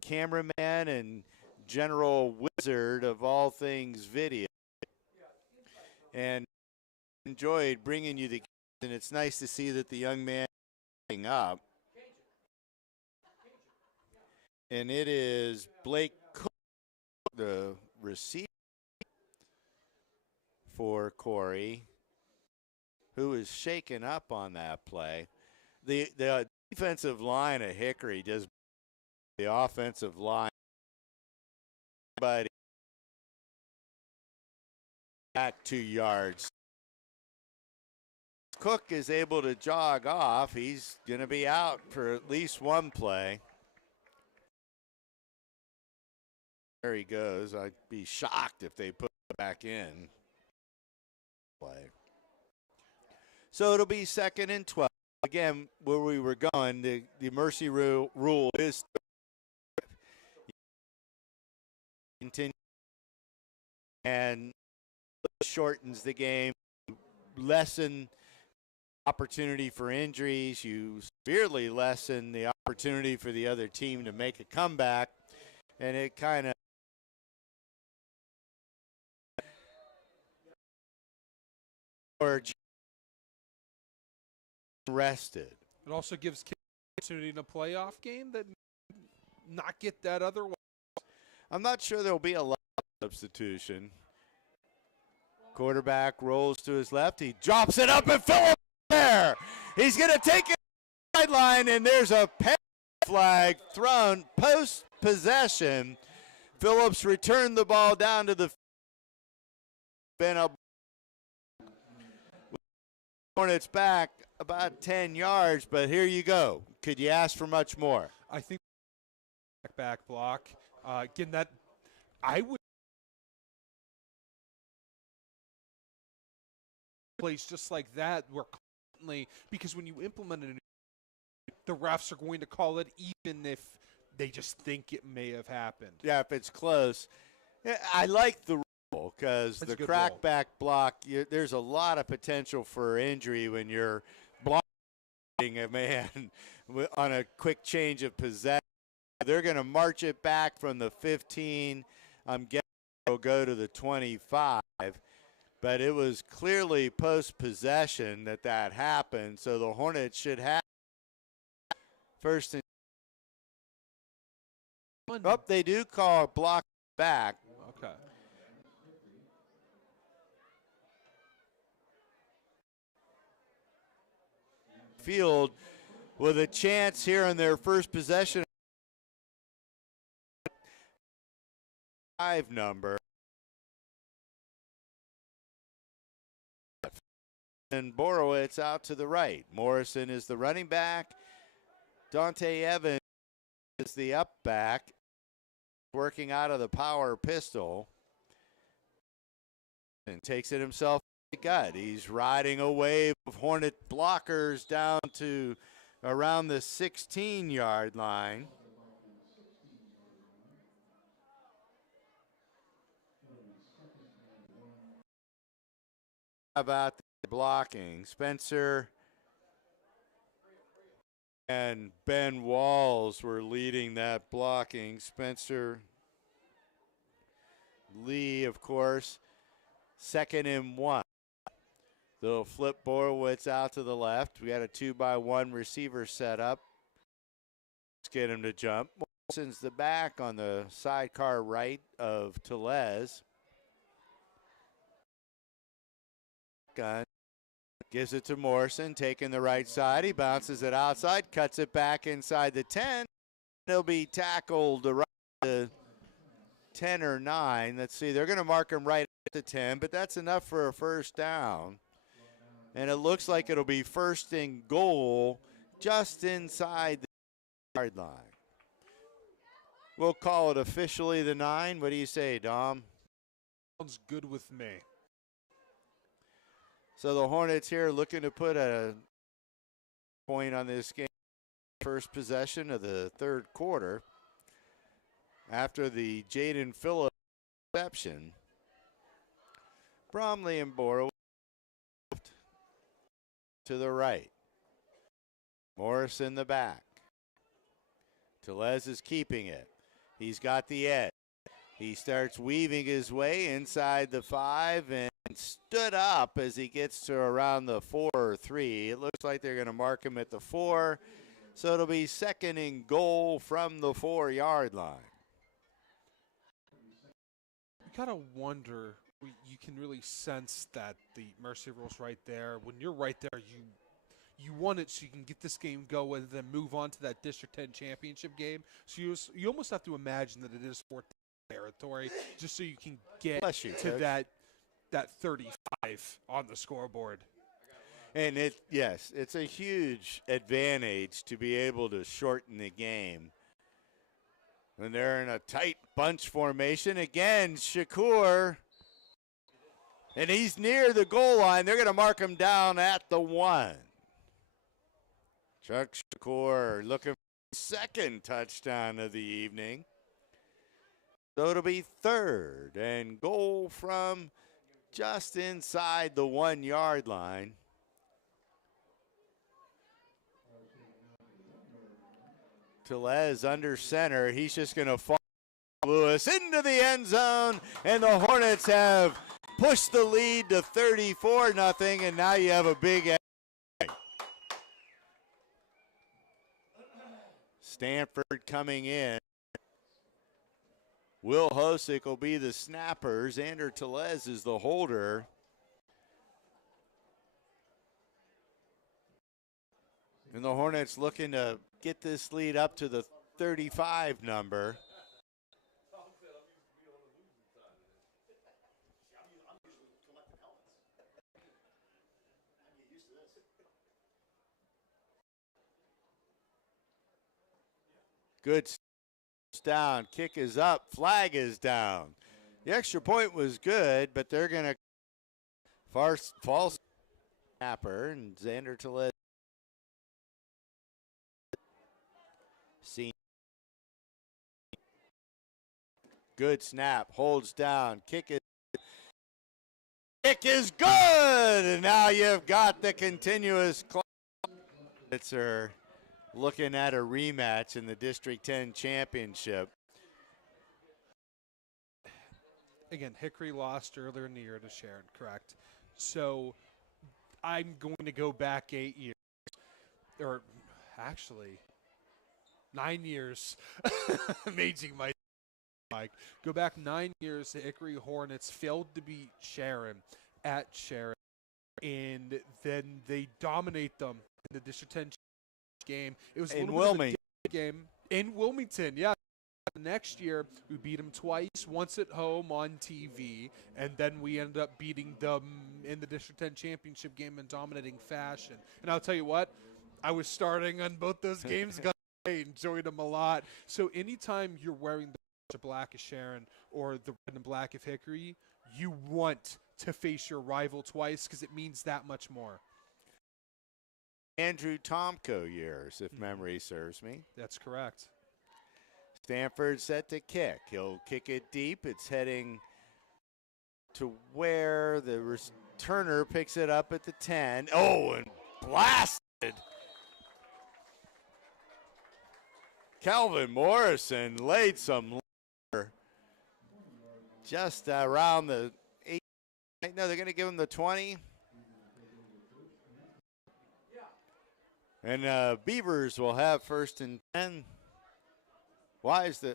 cameraman and general wizard of all things video. And enjoyed bringing you the. And it's nice to see that the young man is up. And it is Blake Cook, the receiver for Corey, who is shaken up on that play. The Defensive line of Hickory does the offensive line, but back 2 yards. Cook is able to jog off. He's going to be out for at least one play. There he goes. I'd be shocked if they put it back in play. So it'll be 2nd and 12. Again, where we were going, the mercy rule is continue and shortens the game, lessen opportunity for injuries. You severely lessen the opportunity for the other team to make a comeback, and it kind of rested. It also gives kids an opportunity in a playoff game that not get that otherwise. I'm not sure there'll be a lot of substitution. Quarterback rolls to his left. He drops it up and Phillips there. He's going to take it to the sideline, and there's a penalty flag thrown post-possession. Phillips returned the ball down to the Hornets back about 10 yards, but here you go. Could you ask for much more? I think back block. Again, that I would plays just like that where constantly, because when you implement it, the refs are going to call it even if they just think it may have happened. Yeah, if it's close. I like the rule because the crackback block, there's a lot of potential for injury when you're blocking a man on a quick change of possession. They're going to march it back from the 15. I'm guessing it'll go to the 25. But it was clearly post-possession that happened, so the Hornets should have first and they do call a block back. Okay. Field with a chance here on their first possession. 5 number. And Borowitz out to the right. Morrison is the running back. Dante Evans is the up back, working out of the power pistol. And takes it himself in the gut. He's riding a wave of Hornet blockers down to around the 16-yard line. How about the blocking? Spencer and Ben Walls were leading that blocking. Spencer Lee, of course, 2nd and 1. They'll flip Borowitz out to the left. We got a 2-by-1 receiver set up. Let's get him to jump. Morrison's the back on the sidecar right of Tellez. Gun. Gives it to Morrison, taking the right side. He bounces it outside, cuts it back inside the 10. He'll be tackled around the 10 or 9. Let's see, they're going to mark him right at the 10, but that's enough for a first down. And it looks like it'll be 1st and goal just inside the yard line. We'll call it officially the 9. What do you say, Dom? Sounds good with me. So the Hornets here looking to put a point on this game. First possession of the 3rd quarter. After the Jaden Phillips reception. Bromley and Borough to the right. Morris in the back. Tellez is keeping it. He's got the edge. He starts weaving his way inside the 5 and stood up as he gets to around the 4 or 3. It looks like they're going to mark him at the 4. So it'll be 2nd and goal from the 4-yard line. You got to wonder, you can really sense that the mercy rule's right there. When you're right there, you want it so you can get this game going and then move on to that District 10 championship game. So you almost have to imagine that it is fourth territory just so you can get Bless you, to Coach. that 35 on the scoreboard. And it's a huge advantage to be able to shorten the game. When they're in a tight bunch formation, again, Shakur, and he's near the goal line. They're going to mark him down at the 1. Chuck Shakur looking for his second touchdown of the evening. So it'll be 3rd and goal from just inside the 1-yard line. Tellez under center. He's just going to fall Lewis into the end zone, and the Hornets have pushed the lead to 34-0, and now you have a big edge. Stanford coming in. Will Hosick will be the snapper. Xander Tellez is the holder. And the Hornets looking to get this lead up to the 35 number. Good down, kick is up, flag is down. The extra point was good, but they're going to false snapper, and Xander Tellez. Good snap, holds down, kick is good, and now you've got the continuous clock. It's looking at a rematch in the District 10 championship. Again, Hickory lost earlier in the year to Sharon, correct? So I'm going to go back 8 years, or actually 9 years. Amazing, my Mike. Go back 9 years. The Hickory Hornets failed to beat Sharon at Sharon, and then they dominate them in the District 10 game. It was in Wilmington. Game in Wilmington, yeah. Next year, we beat them twice, once at home on TV, and then we ended up beating them in the District 10 championship game in dominating fashion. And I'll tell you what, I was starting on both those games. I enjoyed them a lot. So anytime you're wearing the black of Sharon or the red and black of Hickory, you want to face your rival twice because it means that much more. Andrew Tomko years, if memory serves me. That's correct. Stanford set to kick. He'll kick it deep. It's heading to where the returner picks it up at the 10. Oh, and blasted. Calvin Morrison laid some just around the 8. No, they're going to give him the 20. And Beavers will have 1st and 10. Why is the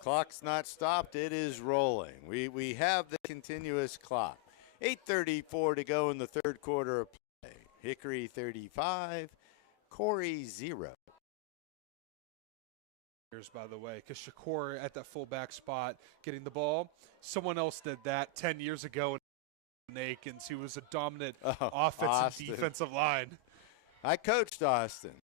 clock's not stopped? It is rolling. We have the continuous clock. 8:34 to go in the 3rd quarter of play. Hickory 35, Corey 0. By the way, because Shakur at that fullback spot getting the ball, someone else did that 10 years ago in Aikens, who was a dominant offensive and defensive line. I coached Austin.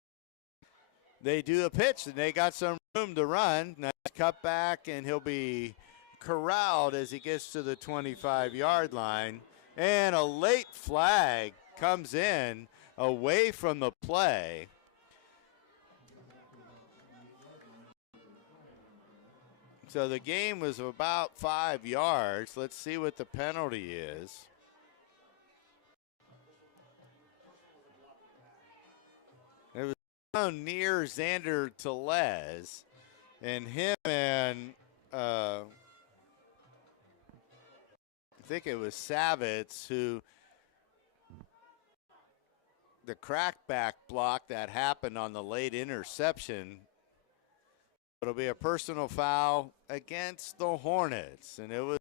They do a pitch, and they got some room to run. Nice cut back, and he'll be corralled as he gets to the 25-yard line. And a late flag comes in away from the play. So the game was about 5 yards. Let's see what the penalty is. It was down near Xander Tellez, and him and I think it was Savitz who the crackback block that happened on the late interception. It'll be a personal foul against the Hornets, and it was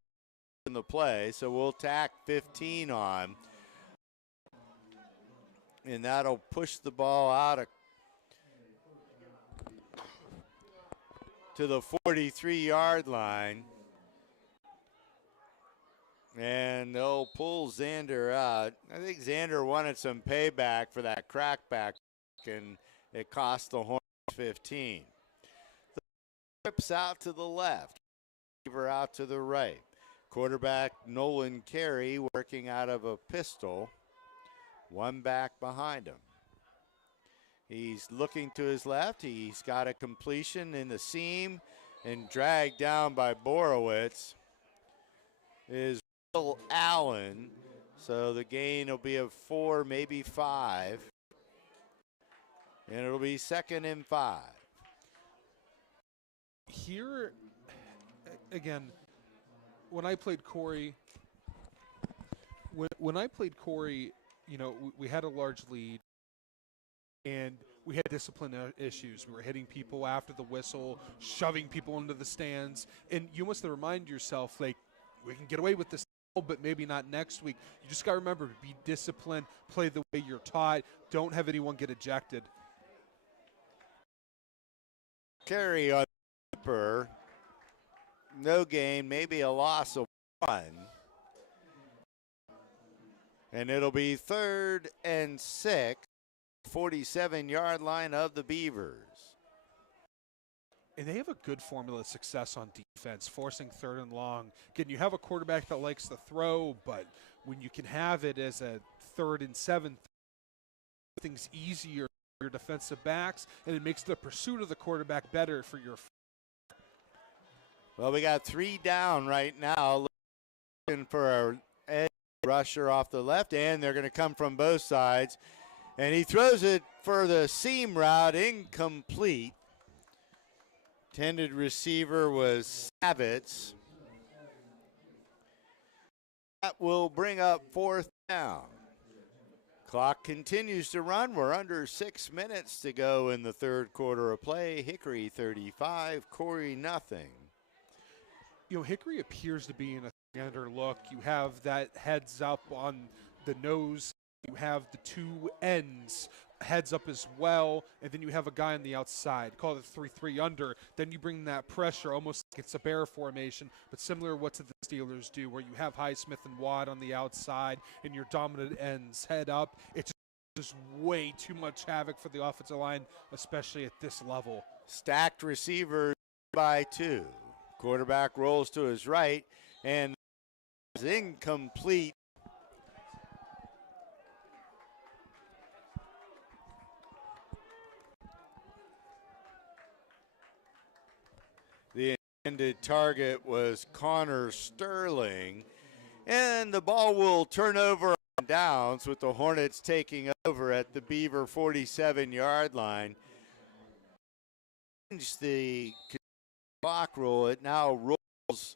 in the play, so we'll tack 15 on. And that'll push the ball out to the 43-yard line. And they'll pull Xander out. I think Xander wanted some payback for that crackback, and it cost the Hornets 15. The trips out to the left, receiver out to the right. Quarterback Nolan Carey working out of a pistol, one back behind him. He's looking to his left. He's got a completion in the seam and dragged down by Borowitz is Will Allen. So the gain will be of 4, maybe 5. And it'll be 2nd and 5. Here, again, when I played Corey, when I played Corey, you know, we had a large lead, and we had discipline issues. We were hitting people after the whistle, shoving people into the stands, and you must remind yourself, like, we can get away with this, but maybe not next week. You just got to remember to be disciplined, play the way you're taught, don't have anyone get ejected. Carry on the keeper. No gain, maybe a loss of 1. And it'll be 3rd and 6, 47-yard line of the Beavers. And they have a good formula of success on defense, forcing 3rd and long. Again, you have a quarterback that likes to throw, but when you can have it as a 3rd and 7, things easier for your defensive backs, and it makes the pursuit of the quarterback better for your. Well, we got 3 down right now, looking for an edge rusher off the left, and they're going to come from both sides. And he throws it for the seam route, incomplete. Intended receiver was Savitz. That will bring up 4th down. Clock continues to run. We're under 6 minutes to go in the 3rd quarter of play. Hickory 35, Corey nothing. You know, Hickory appears to be in a under look. You have that heads up on the nose. You have the 2 ends heads up as well, and then you have a guy on the outside. Call it 3-3 under. Then you bring that pressure almost like it's a bear formation, but similar to what the Steelers do, where you have Highsmith and Watt on the outside and your dominant ends head up. It's just way too much havoc for the offensive line, especially at this level. Stacked receivers by 2. Quarterback rolls to his right and is incomplete. The intended target was Connor Sterling, and the ball will turn over on downs with the Hornets taking over at the Beaver 47-yard line. The clock roll, it now rolls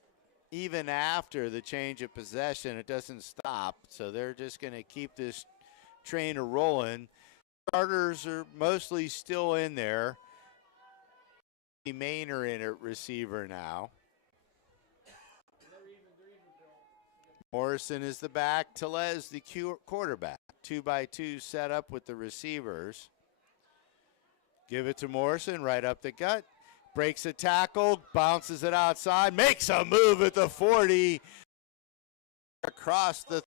even after the change of possession. It doesn't stop, so they're just going to keep this train rolling. Starters are mostly still in there. Maynor in at receiver now. Morrison is the back. Tellez the quarterback. 2-by-2 set up with the receivers. Give it to Morrison right up the gut. Breaks a tackle, bounces it outside, makes a move at the 40. Across the.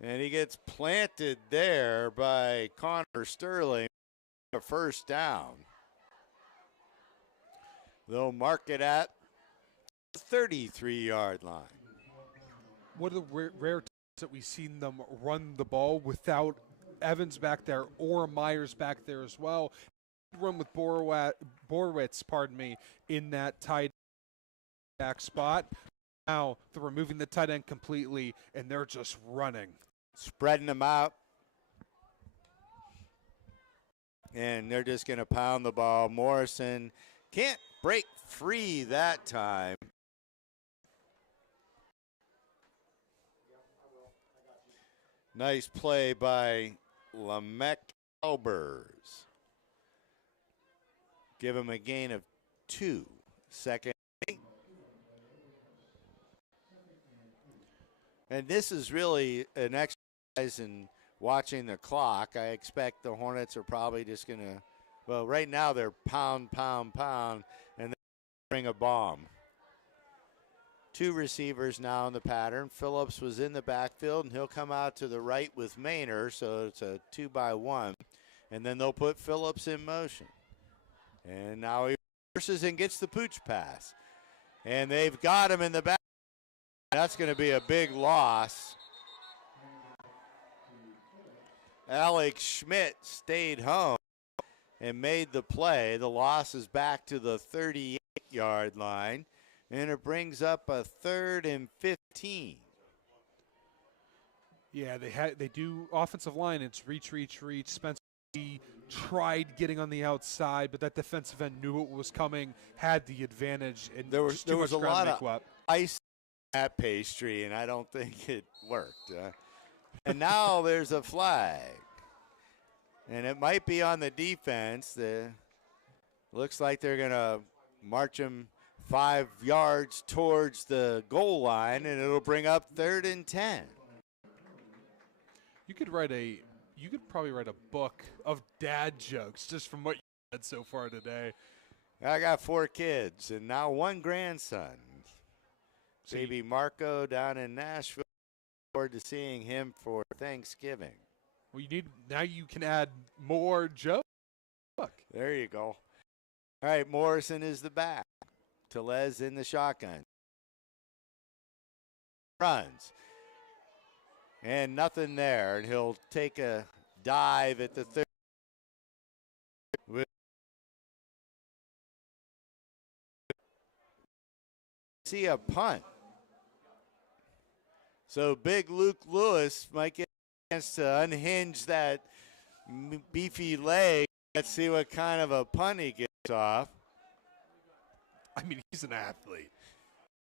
And he gets planted there by Connor Sterling. A 1st down. They'll mark it at the 33-yard line. One of the rare times that we've seen them run the ball without Evans back there or Myers back there as well. Run with Borowitz, in that tight back spot. Now they're removing the tight end completely, and they're just running. Spreading them out. And they're just going to pound the ball. Morrison can't break free that time. Nice play by Lamech Albers. Give him a gain of 2. 2nd. And this is really an exercise in watching the clock. I expect the Hornets are probably just going to, well, right now they're pound, pound, pound, and then bring a bomb. 2 receivers now in the pattern. Phillips was in the backfield, and he'll come out to the right with Maynor, so it's a 2-by-1. And then they'll put Phillips in motion. And now he reverses and gets the pooch pass. And they've got him in the back. That's going to be a big loss. Alex Schmidt stayed home and made the play. The loss is back to the 38-yard line. And it brings up a 3rd and 15. Yeah, they do offensive line. It's reach. Spencer tried getting on the outside, but that defensive end knew what was coming, had the advantage, and There was a lot of ice in that pastry, and I don't think it worked. And now there's a flag, and it might be on the defense. Looks like they're going to march him 5 yards towards the goal line, and it'll bring up 3rd and 10. You could probably write a book of dad jokes just from what you said so far today. I got 4 kids and now 1 grandson. Baby Marco down in Nashville. Look forward to seeing him for Thanksgiving. Well, now you can add more jokes. There you go. All right, Morrison is the back. Tellez in the shotgun. Runs. And nothing there. And he'll take a dive at the 30. See a punt. So big Luke Lewis might get a chance to unhinge that beefy leg. Let's see what kind of a punt he gets off. I mean, he's an athlete.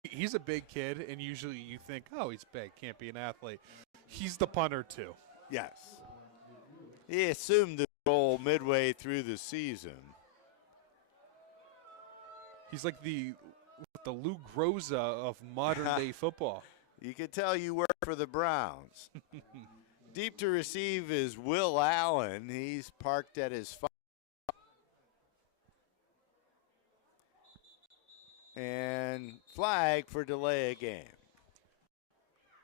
He's a big kid, and usually you think, oh, he's big, can't be an athlete. He's the punter, too. Yes. He assumed the role midway through the season. He's like the Lou Groza of modern-day football. You can tell you work for the Browns. Deep to receive is Will Allen. He's parked at his 5. And flag for delay of game.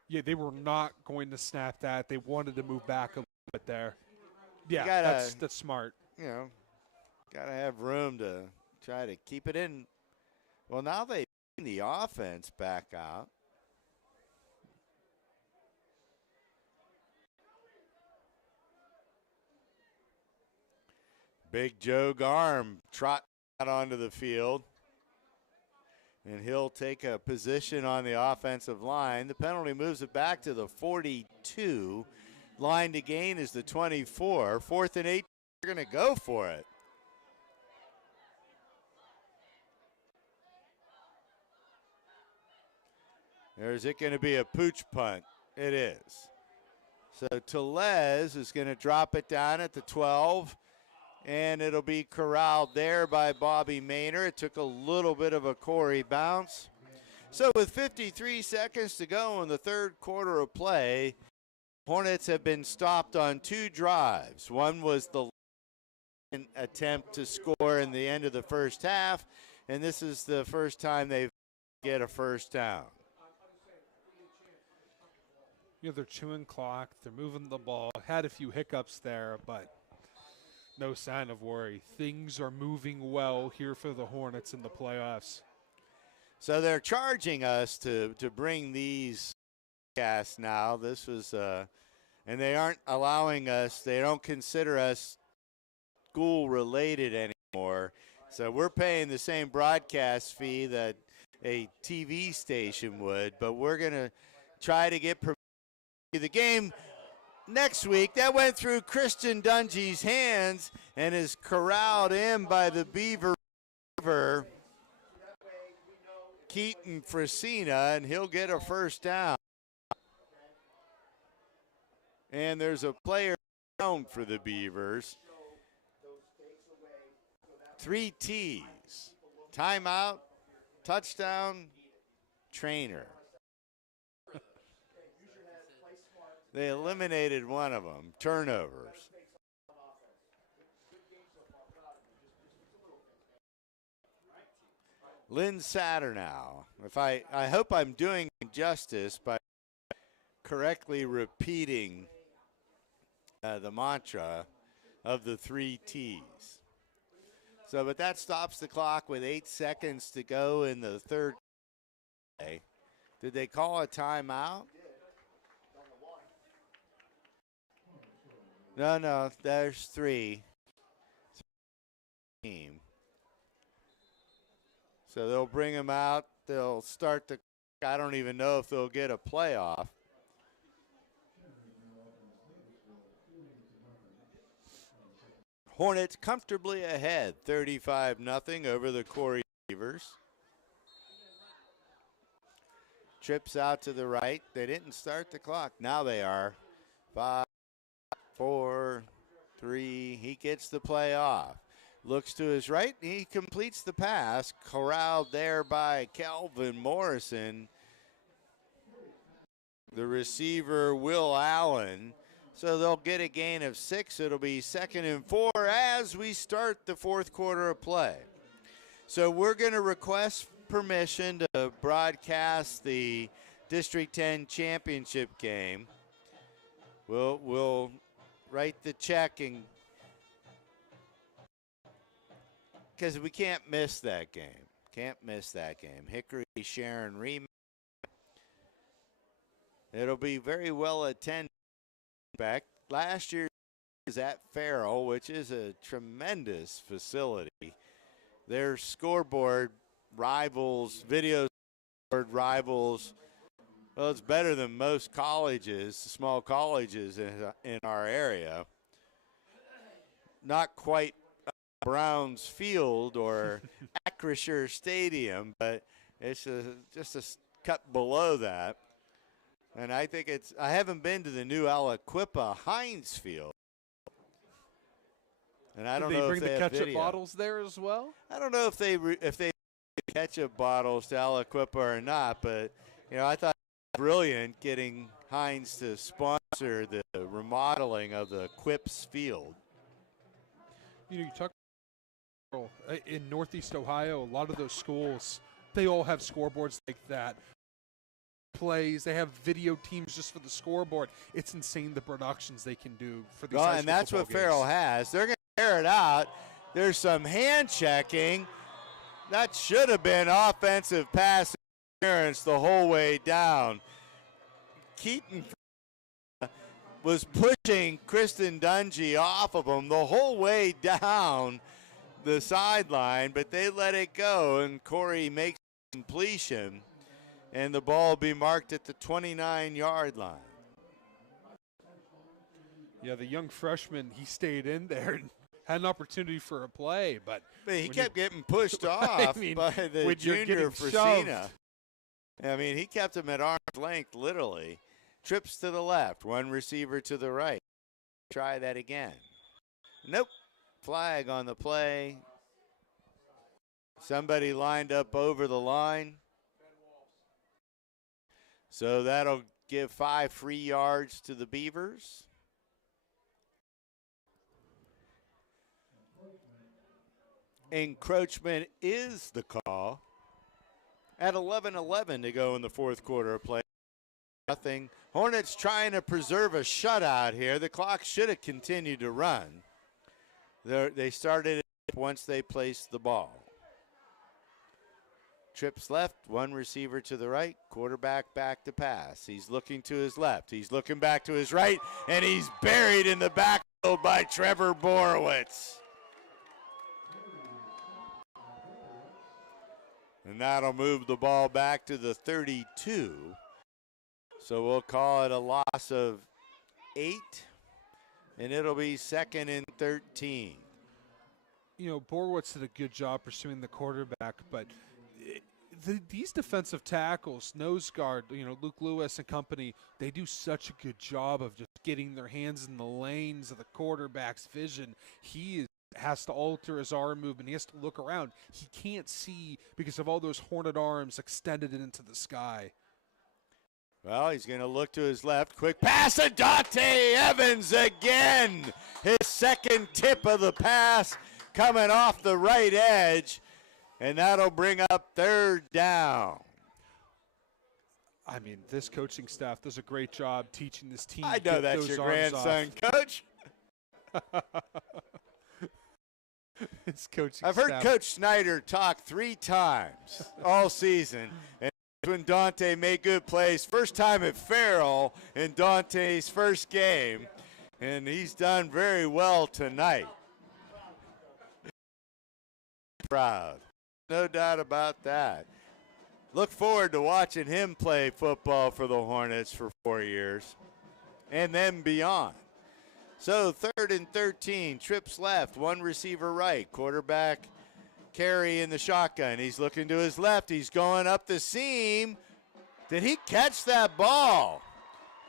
Yeah, they were not going to snap that. They wanted to move back a little bit there. Yeah, that's smart. You know, got to have room to try to keep it in. Well, now they bring the offense back out. Big Joe Garm trot out onto the field. And he'll take a position on the offensive line. The penalty moves it back to the 42. Line to gain is the 24. 4th and 8. They're going to go for it. There's it going to be a pooch punt? It is. So Tellez is going to drop it down at the 12. And it'll be corralled there by Bobby Maynor. It took a little bit of a Corey bounce. So with 53 seconds to go in the 3rd quarter of play, Hornets have been stopped on 2 drives. One was the attempt to score in the end of the first half, and this is the first time they get a first down. You know, they're chewing clock. They're moving the ball. Had a few hiccups there, but no sign of worry. Things are moving well here for the Hornets in the playoffs. So they're charging us to bring these casts now. This was, and they aren't allowing us, they don't consider us school related anymore. So we're paying the same broadcast fee that a TV station would, but we're going to try to get the game next week. That went through Christian Dungy's hands and is corralled in by the Beaver Keaton Fresina, and he'll get a first down. And there's a player down for the Beavers. 3 T's. Timeout, touchdown, trainer. They eliminated one of them. Turnovers. Lynn Saturnow. I hope I'm doing justice by correctly repeating the mantra of the 3 T's. So, but that stops the clock with 8 seconds to go in the third. Did they call a timeout? No, there's 3. Team. So they'll bring them out. They'll start the. I don't even know if they'll get a playoff. Hornets comfortably ahead, 35-0 over the Hickory Beavers. Trips out to the right. They didn't start the clock. Now they are. 5, 4, 3. He gets the play off. Looks to his right. He completes the pass. Corralled there by Calvin Morrison. The receiver, Will Allen. So they'll get a gain of 6. It'll be 2nd and 4 as we start the fourth quarter of play. So we're going to request permission to broadcast the District 10 championship game. We'll write the check and because we can't miss that game. Can't miss that game. Hickory Sharon rematch. It'll be very well attended. Back last year is at Farrell, which is a tremendous facility. Their scoreboard rivals, video scoreboard rivals. Well, it's better than most colleges, small colleges in our area. Not quite Browns Field or Acrisure Stadium, but it's just a cut below that. And I think I haven't been to the new Aliquippa Heinz Field. And I don't know if they bring the have ketchup video. bottles there as well? I don't know if they ketchup bottles to Aliquippa or not, but I thought it was brilliant getting Heinz to sponsor the remodeling of the Quips Field. You talk in Northeast Ohio, a lot of those schools, they all have scoreboards like that. Plays, they have video teams just for the scoreboard. It's insane the productions they can do for these high school and that's what football Farrell games. has. They're going to tear it out. There's some hand checking. That should have been offensive pass interference the whole way down. Keaton was pushing Kristen Dungy off of him the whole way down the sideline, but they let it go, and Corey makes completion. And the ball will be marked at the 29-yard line. Yeah, the young freshman, he stayed in there and had an opportunity for a play, but he kept getting pushed off by the junior Fresina. I mean, he kept him at arm's length, literally. Trips to the left, one receiver to the right. Try that again. Nope. Flag on the play. Somebody lined up over the line. So that'll give 5 free yards to the Beavers. Encroachment is the call. At 11:11 to go in the fourth quarter of play. Nothing. Hornets trying to preserve a shutout here. The clock should have continued to run. They started it once they placed the ball. Trips left, one receiver to the right, quarterback back to pass. He's looking to his left. He's looking back to his right, and he's buried in the backfield by Trevor Borowitz. And that'll move the ball back to the 32. So we'll call it a loss of 8, and it'll be 2nd and 13. Borowitz did a good job pursuing the quarterback, but these defensive tackles, nose guard, Luke Lewis and company, they do such a good job of just getting their hands in the lanes of the quarterback's vision. He has to alter his arm movement. He has to look around. He can't see because of all those hornet arms extended into the sky. Well, he's going to look to his left. Quick pass to Dante Evans again. His second tip of the pass coming off the right edge. And that'll bring up third down. I mean, this coaching staff does a great job teaching this team. I know that's your grandson, Coach. This coaching I've heard staff. Coach Snyder talk 3 times all season. And when Dante made good plays. First time at Farrell in Dante's first game. And he's done very well tonight. Proud. No doubt about that. Look forward to watching him play football for the Hornets for 4 years and then beyond. So 3rd and 13, trips left, 1 receiver right, quarterback carry in the shotgun. He's looking to his left. He's going up the seam. Did he catch that ball?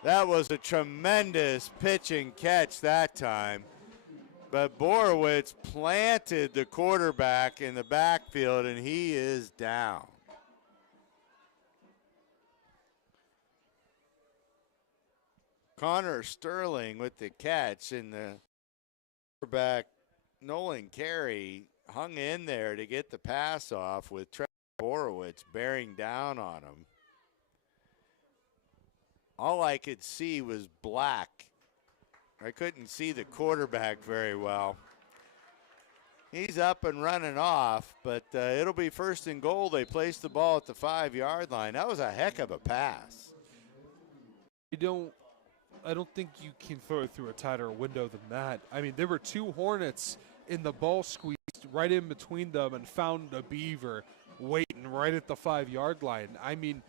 That was a tremendous pitch and catch that time. But Borowitz planted the quarterback in the backfield, and he is down. Connor Sterling with the catch, and the quarterback Nolan Carey hung in there to get the pass off with Trevor Borowitz bearing down on him. All I could see was black. I couldn't see the quarterback very well. He's up and running off, but it'll be 1st and goal. They placed the ball at the 5-yard line. That was a heck of a pass. I don't think you can throw it through a tighter window than that. I mean, there were 2 Hornets in the ball squeezed right in between them and found a Beaver waiting right at the 5-yard line. I mean,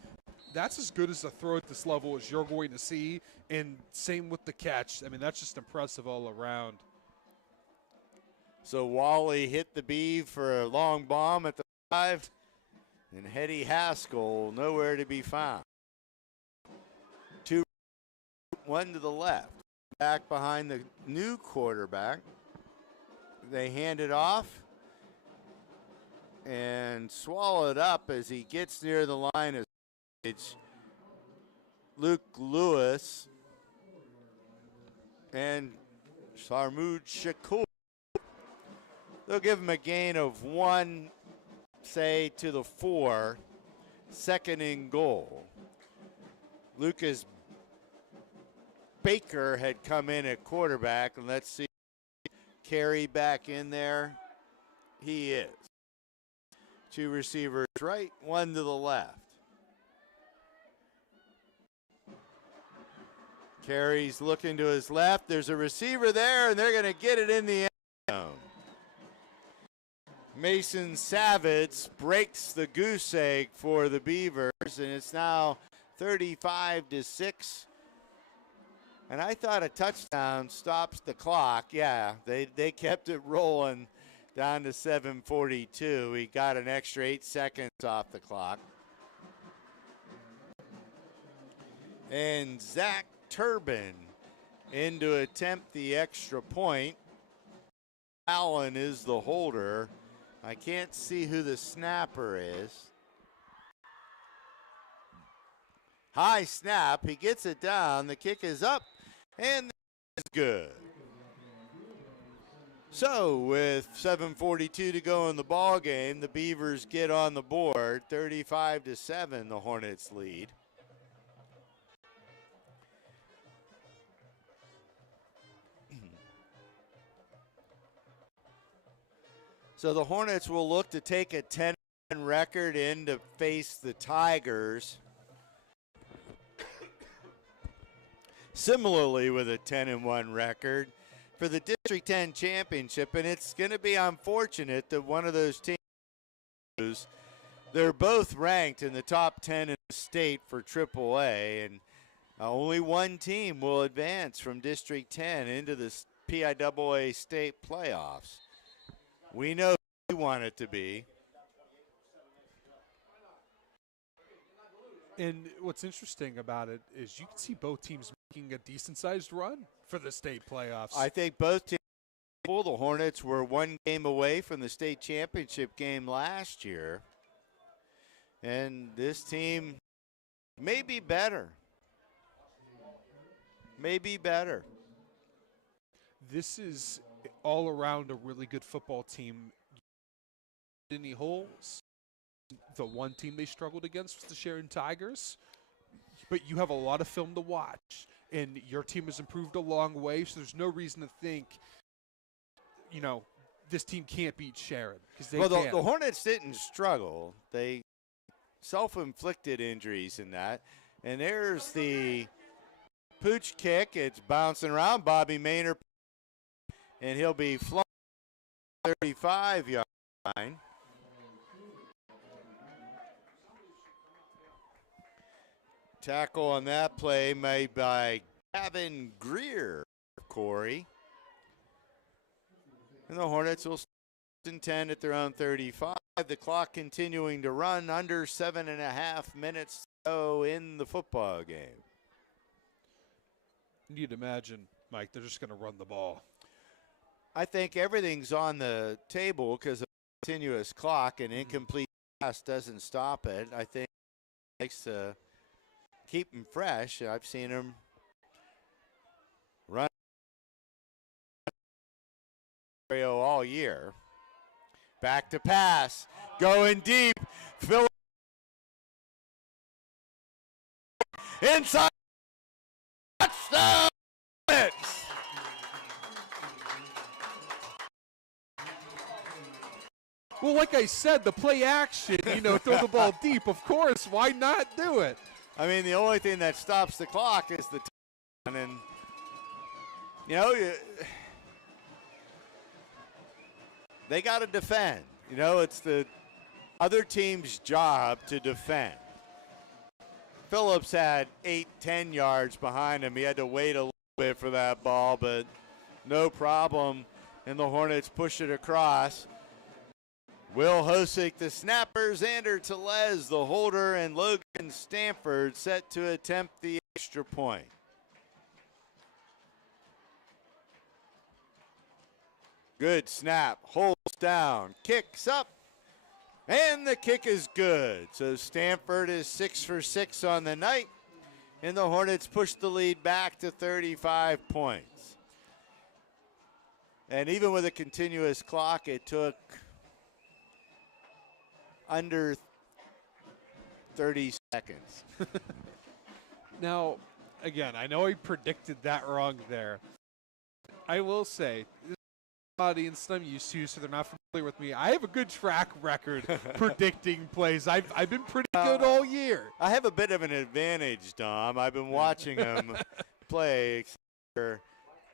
that's as good as a throw at this level as you're going to see, and same with the catch. I mean, that's just impressive all around. So Wally hit the Beeve for a long bomb at the 5, and Hetty Haskell nowhere to be found. 2, 1 to the left. Back behind the new quarterback. They hand it off and swallow it up as he gets near the line of scrimmage. Luke Lewis and Sarmud Shakur. They'll give him a gain of 1, say, to the 4, 2nd and goal. Lucas Baker had come in at quarterback, and let's see, Carey back in there. He is. 2 receivers right, 1 to the left. Carey's looking to his left. There's a receiver there, and they're going to get it in the end zone. Mason Savitz breaks the goose egg for the Beavers, and it's now 35-6. And I thought a touchdown stops the clock. Yeah, they kept it rolling down to 7:42. He got an extra 8 seconds off the clock. And Zach Turbin in to attempt the extra point. Allen is the holder. I can't see who the snapper is. High snap. He gets it down. The kick is up, and it's good. So with 7:42 to go in the ball game, the Beavers get on the board. 35-7, the Hornets lead. So the Hornets will look to take a 10 record in to face the Tigers. Similarly with a 10-1 record for the District 10 championship, and it's going to be unfortunate that one of those teams, they're both ranked in the top 10 in the state for AAA, and only one team will advance from District 10 into the PIAA state playoffs. We know who we want it to be. And what's interesting about it is you can see both teams making a decent-sized run for the state playoffs. I think both teams, the Hornets were 1 game away from the state championship game last year. And this team may be better. may be better. This is all around a really good football team. Any holes? The one team they struggled against was the Sharon Tigers, but you have a lot of film to watch, and your team has improved a long way, so there's no reason to think, this team can't beat Sharon. Well, the Hornets didn't struggle. They self-inflicted injuries in that. And there's the pooch kick. It's bouncing around. Bobby Maynard, and he'll be flung 35-yard line. Tackle on that play made by Gavin Greer, Corey. And the Hornets will start in 10 at their own 35. The clock continuing to run, under 7.5 minutes to go in the football game. You'd imagine, Mike, they're just going to run the ball. I think everything's on the table because of the continuous clock, and incomplete pass doesn't stop it. I think it likes to keep them fresh. I've seen them run all year. Back to pass, going deep. Phil inside. Touchdown! Well, like I said, the play action, throw the ball deep. Of course, why not do it? I mean, the only thing that stops the clock is the touchdown, and they got to defend. It's the other team's job to defend. Phillips had 8-10 yards behind him. He had to wait a little bit for that ball, but no problem. And the Hornets push it across. Will Hosick, the snapper, Xander Telez, the holder, and Logan Stanford set to attempt the extra point. Good snap, holds down, kicks up, and the kick is good. So Stanford is 6 for 6 on the night, and the Hornets push the lead back to 35 points. And even with a continuous clock, it took under 30 seconds. Now, again, I know I predicted that wrong there. I will say, audience I'm used to, so they're not familiar with me. I have a good track record predicting plays. I've been pretty good all year. I have a bit of an advantage, Dom. I've been watching them play for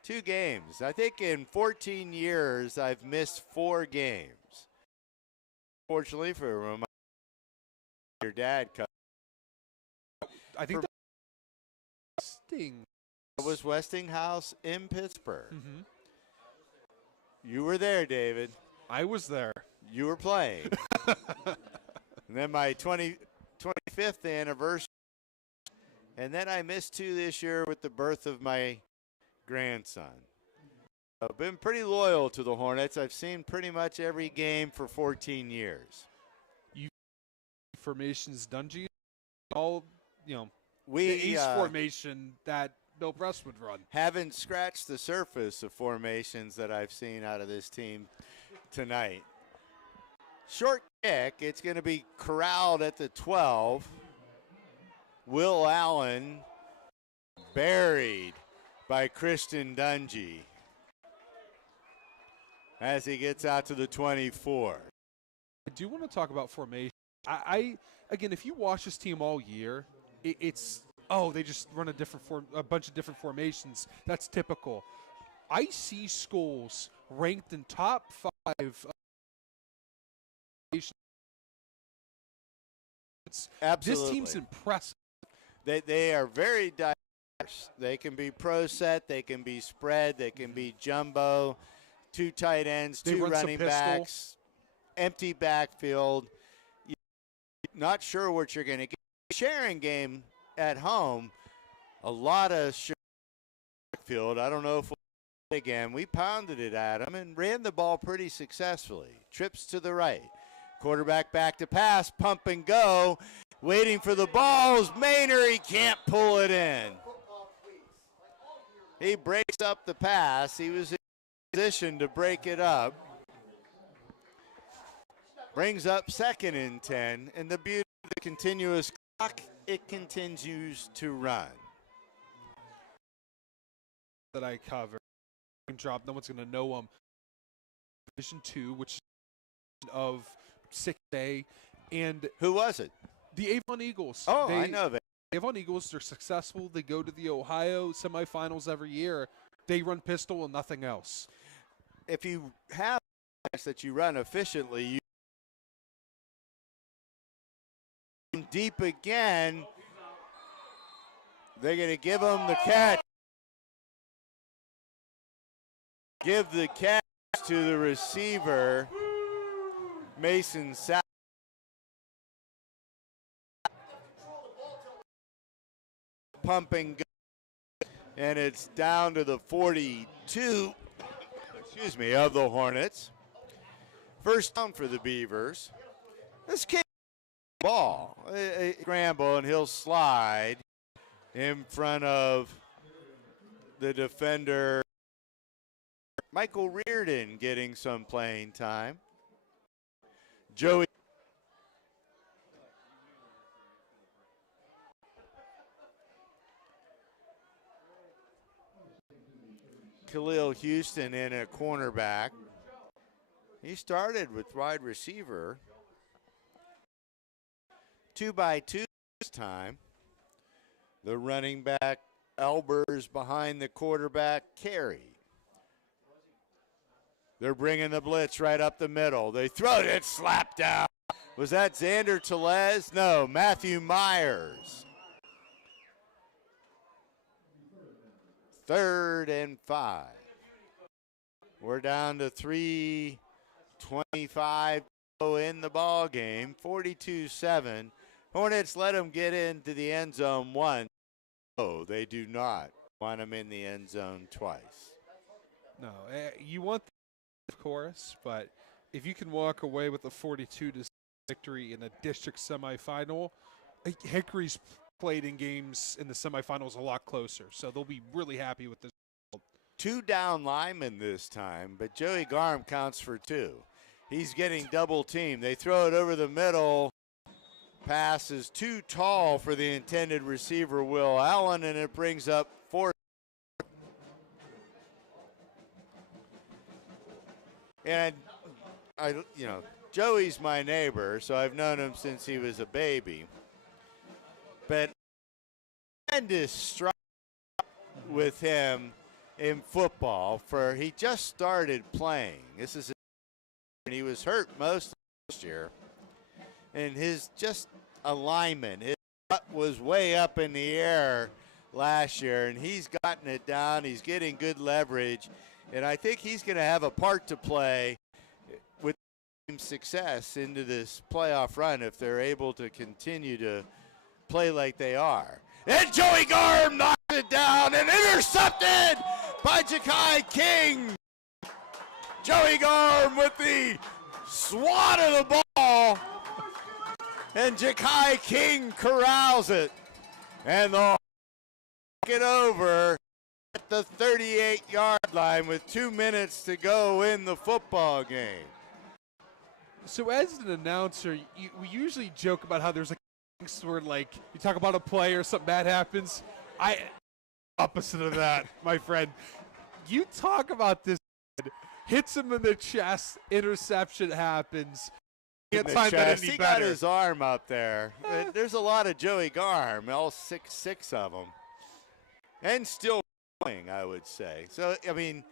2 games. I think in 14 years I've missed 4 games. Fortunately for your dad, I think that was Westinghouse in Pittsburgh. Mm-hmm. You were there, David. I was there. You were playing. And then my 25th anniversary. And then I missed 2 this year with the birth of my grandson. I've been pretty loyal to the Hornets. I've seen pretty much every game for 14 years. Formations, Dungy, all, the We ace formation that Bill Press would run. Haven't scratched the surface of formations that I've seen out of this team tonight. Short kick. It's going to be corralled at the 12. Will Allen buried by Christian Dungy as he gets out to the 24. I do want to talk about formation. Again, if you watch this team all year, it's they just run a bunch of different formations. That's typical. I see schools ranked in top 5. Absolutely. This team's impressive. They are very diverse. They can be pro set, they can be spread, they can be jumbo, 2 tight ends, 2 running backs, empty backfield. Not sure what you're going to get. Sharing game at home, a lot of backfield. I don't know if we'll again. We pounded it at them and ran the ball pretty successfully. Trips to the right. Quarterback back to pass, pump and go. Waiting for the balls. Maynard, he can't pull it in. He breaks up the pass. He was in position to break it up. Brings up 2nd and 10, and the beauty of the continuous clock, it continues to run. That I cover. Drop. No one's going to know them. Division 2, which is of 6A, and who was it? The Avon Eagles. Oh, I know that. Avon Eagles, they're successful. They go to the Ohio semifinals every year. They run pistol and nothing else. If you have that you run efficiently, you deep again. They're going to give them the catch. Give the catch to the receiver, Mason South. Pumping, and it's down to the 42, of the Hornets. First down for the Beavers. This kid ball, a scramble, and he'll slide in front of the defender. Michael Reardon getting some playing time. Joey Khalil Houston in a cornerback. He started with wide receiver. 2-by-2 this time. The running back Albers behind the quarterback Carey. They're bringing the blitz right up the middle. They throw it, it's slapped down. Was that Xander Telez? No, Matthew Myers. 3rd and 5. We're down to 3:25 to go in the ball game. 42-7. Hornets let them get into the end zone once. No, they do not want them in the end zone twice. No, you want the chorus, but if you can walk away with a 42-6 victory in a district semifinal, Hickory's played in games in the semifinals a lot closer, so they'll be really happy with this. 2 down linemen this time, but Joey Garm counts for 2. He's getting double teamed. They throw it over the middle. Pass is too tall for the intended receiver, Will Allen, and it brings up 4th. And Joey's my neighbor, so I've known him since he was a baby. But tremendous stride with him in football. He just started playing. This is and he was hurt most of last year. And his just alignment, his butt was way up in the air last year, and he's gotten it down. He's getting good leverage, and I think he's going to have a part to play with success into this playoff run if they're able to continue to play like they are. And Joey Garm knocks it down and intercepted by Ja'Kai King. Joey Garm with the swat of the ball, and Ja'Kai King corrals it, and they'll kick it over at the 38-yard line with 2 minutes to go in the football game. So as an announcer, we usually joke about how there's a where, like, you talk about a play or something bad happens. Opposite of that, my friend. You talk about this, hits him in the chest, interception happens. Can't time that any he better. got his arm up there. There's a lot of Joey Garm, all 6'6" of them, and still playing, I would say. So I mean,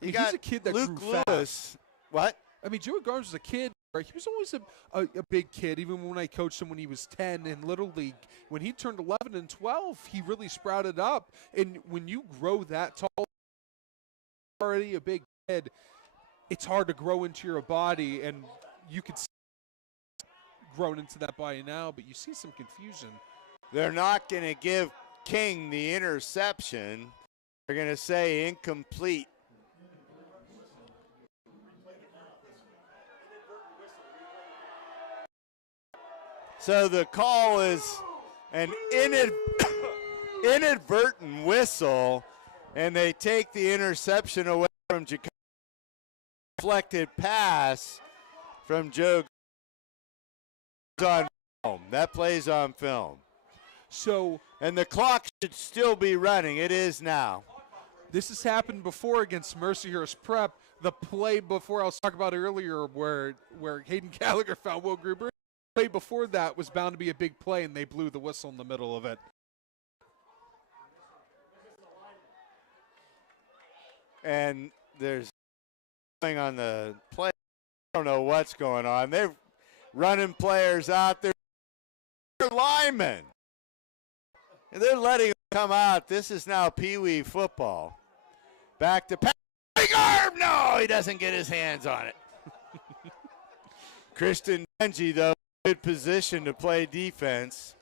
you got he's a kid that Luke grew Lewis. fast. What? I mean, Joey Garm was a kid. He was always a big kid, even when I coached him when he was 10 in Little League. When he turned 11 and 12, he really sprouted up. And when you grow that tall, already a big kid, it's hard to grow into your body. And you could see grown into that body now, but you see some confusion. They're not going to give King the interception. They're going to say incomplete. So the call is an inadvertent whistle, and they take the interception away from Jacoby. Deflected pass from Joe on film. That plays on film. So, and the clock should still be running. It is now. This has happened before against Mercyhurst Prep. The play before I was talking about earlier where Hayden Gallagher found Will Gruber, the play before that was bound to be a big play, and they blew the whistle in the middle of it. And there's something on the play. I don't know what's going on. They're running players out there. They're linemen. And they're letting them come out. This is now Pee Wee football. Back to big arm. No, he doesn't get his hands on it. Christian Benji, though, good position to play defense.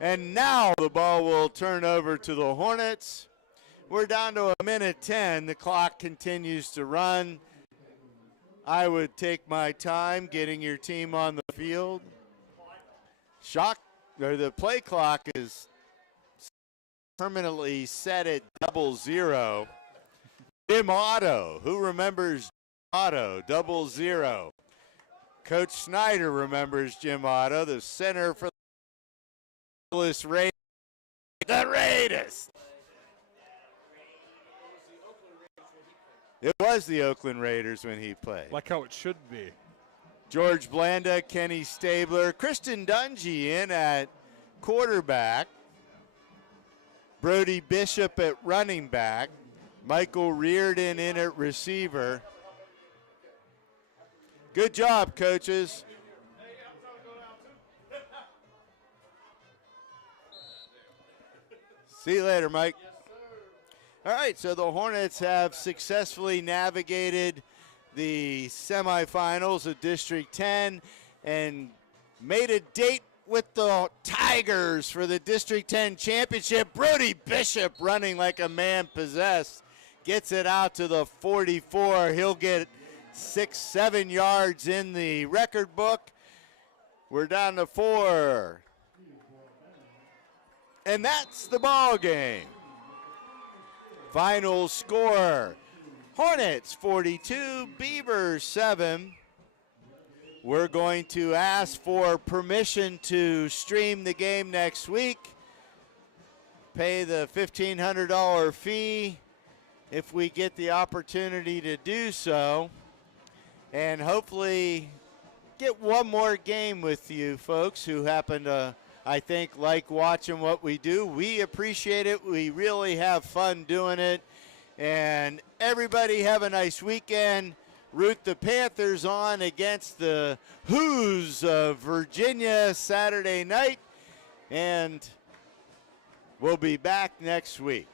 And now the ball will turn over to the Hornets. We're down to 1:10. The clock continues to run. I would take my time getting your team on the field. The play clock is permanently set at 00. Jim Otto, who remembers Otto, 00. Coach Snyder remembers Jim Otto, the center for the Raiders. The Raiders. It was the Oakland Raiders when he played. Like how it should be. George Blanda, Kenny Stabler, Kristen Dungy in at quarterback. Brody Bishop at running back. Michael Reardon in at receiver. Good job, coaches. See you later, Mike. All right, so the Hornets have successfully navigated the semifinals of District 10 and made a date with the Tigers for the District 10 championship. Brody Bishop running like a man possessed. Gets it out to the 44. He'll get 6-7 yards in the record book. We're down to 4. And that's the ball game. Final score, Hornets 42, Beavers 7. We're going to ask for permission to stream the game next week. Pay the $1,500 fee if we get the opportunity to do so. And hopefully get one more game with you folks who happen to, I think, like watching what we do. We appreciate it. We really have fun doing it. And everybody have a nice weekend. Root the Panthers on against the Hoos of Virginia Saturday night. And we'll be back next week.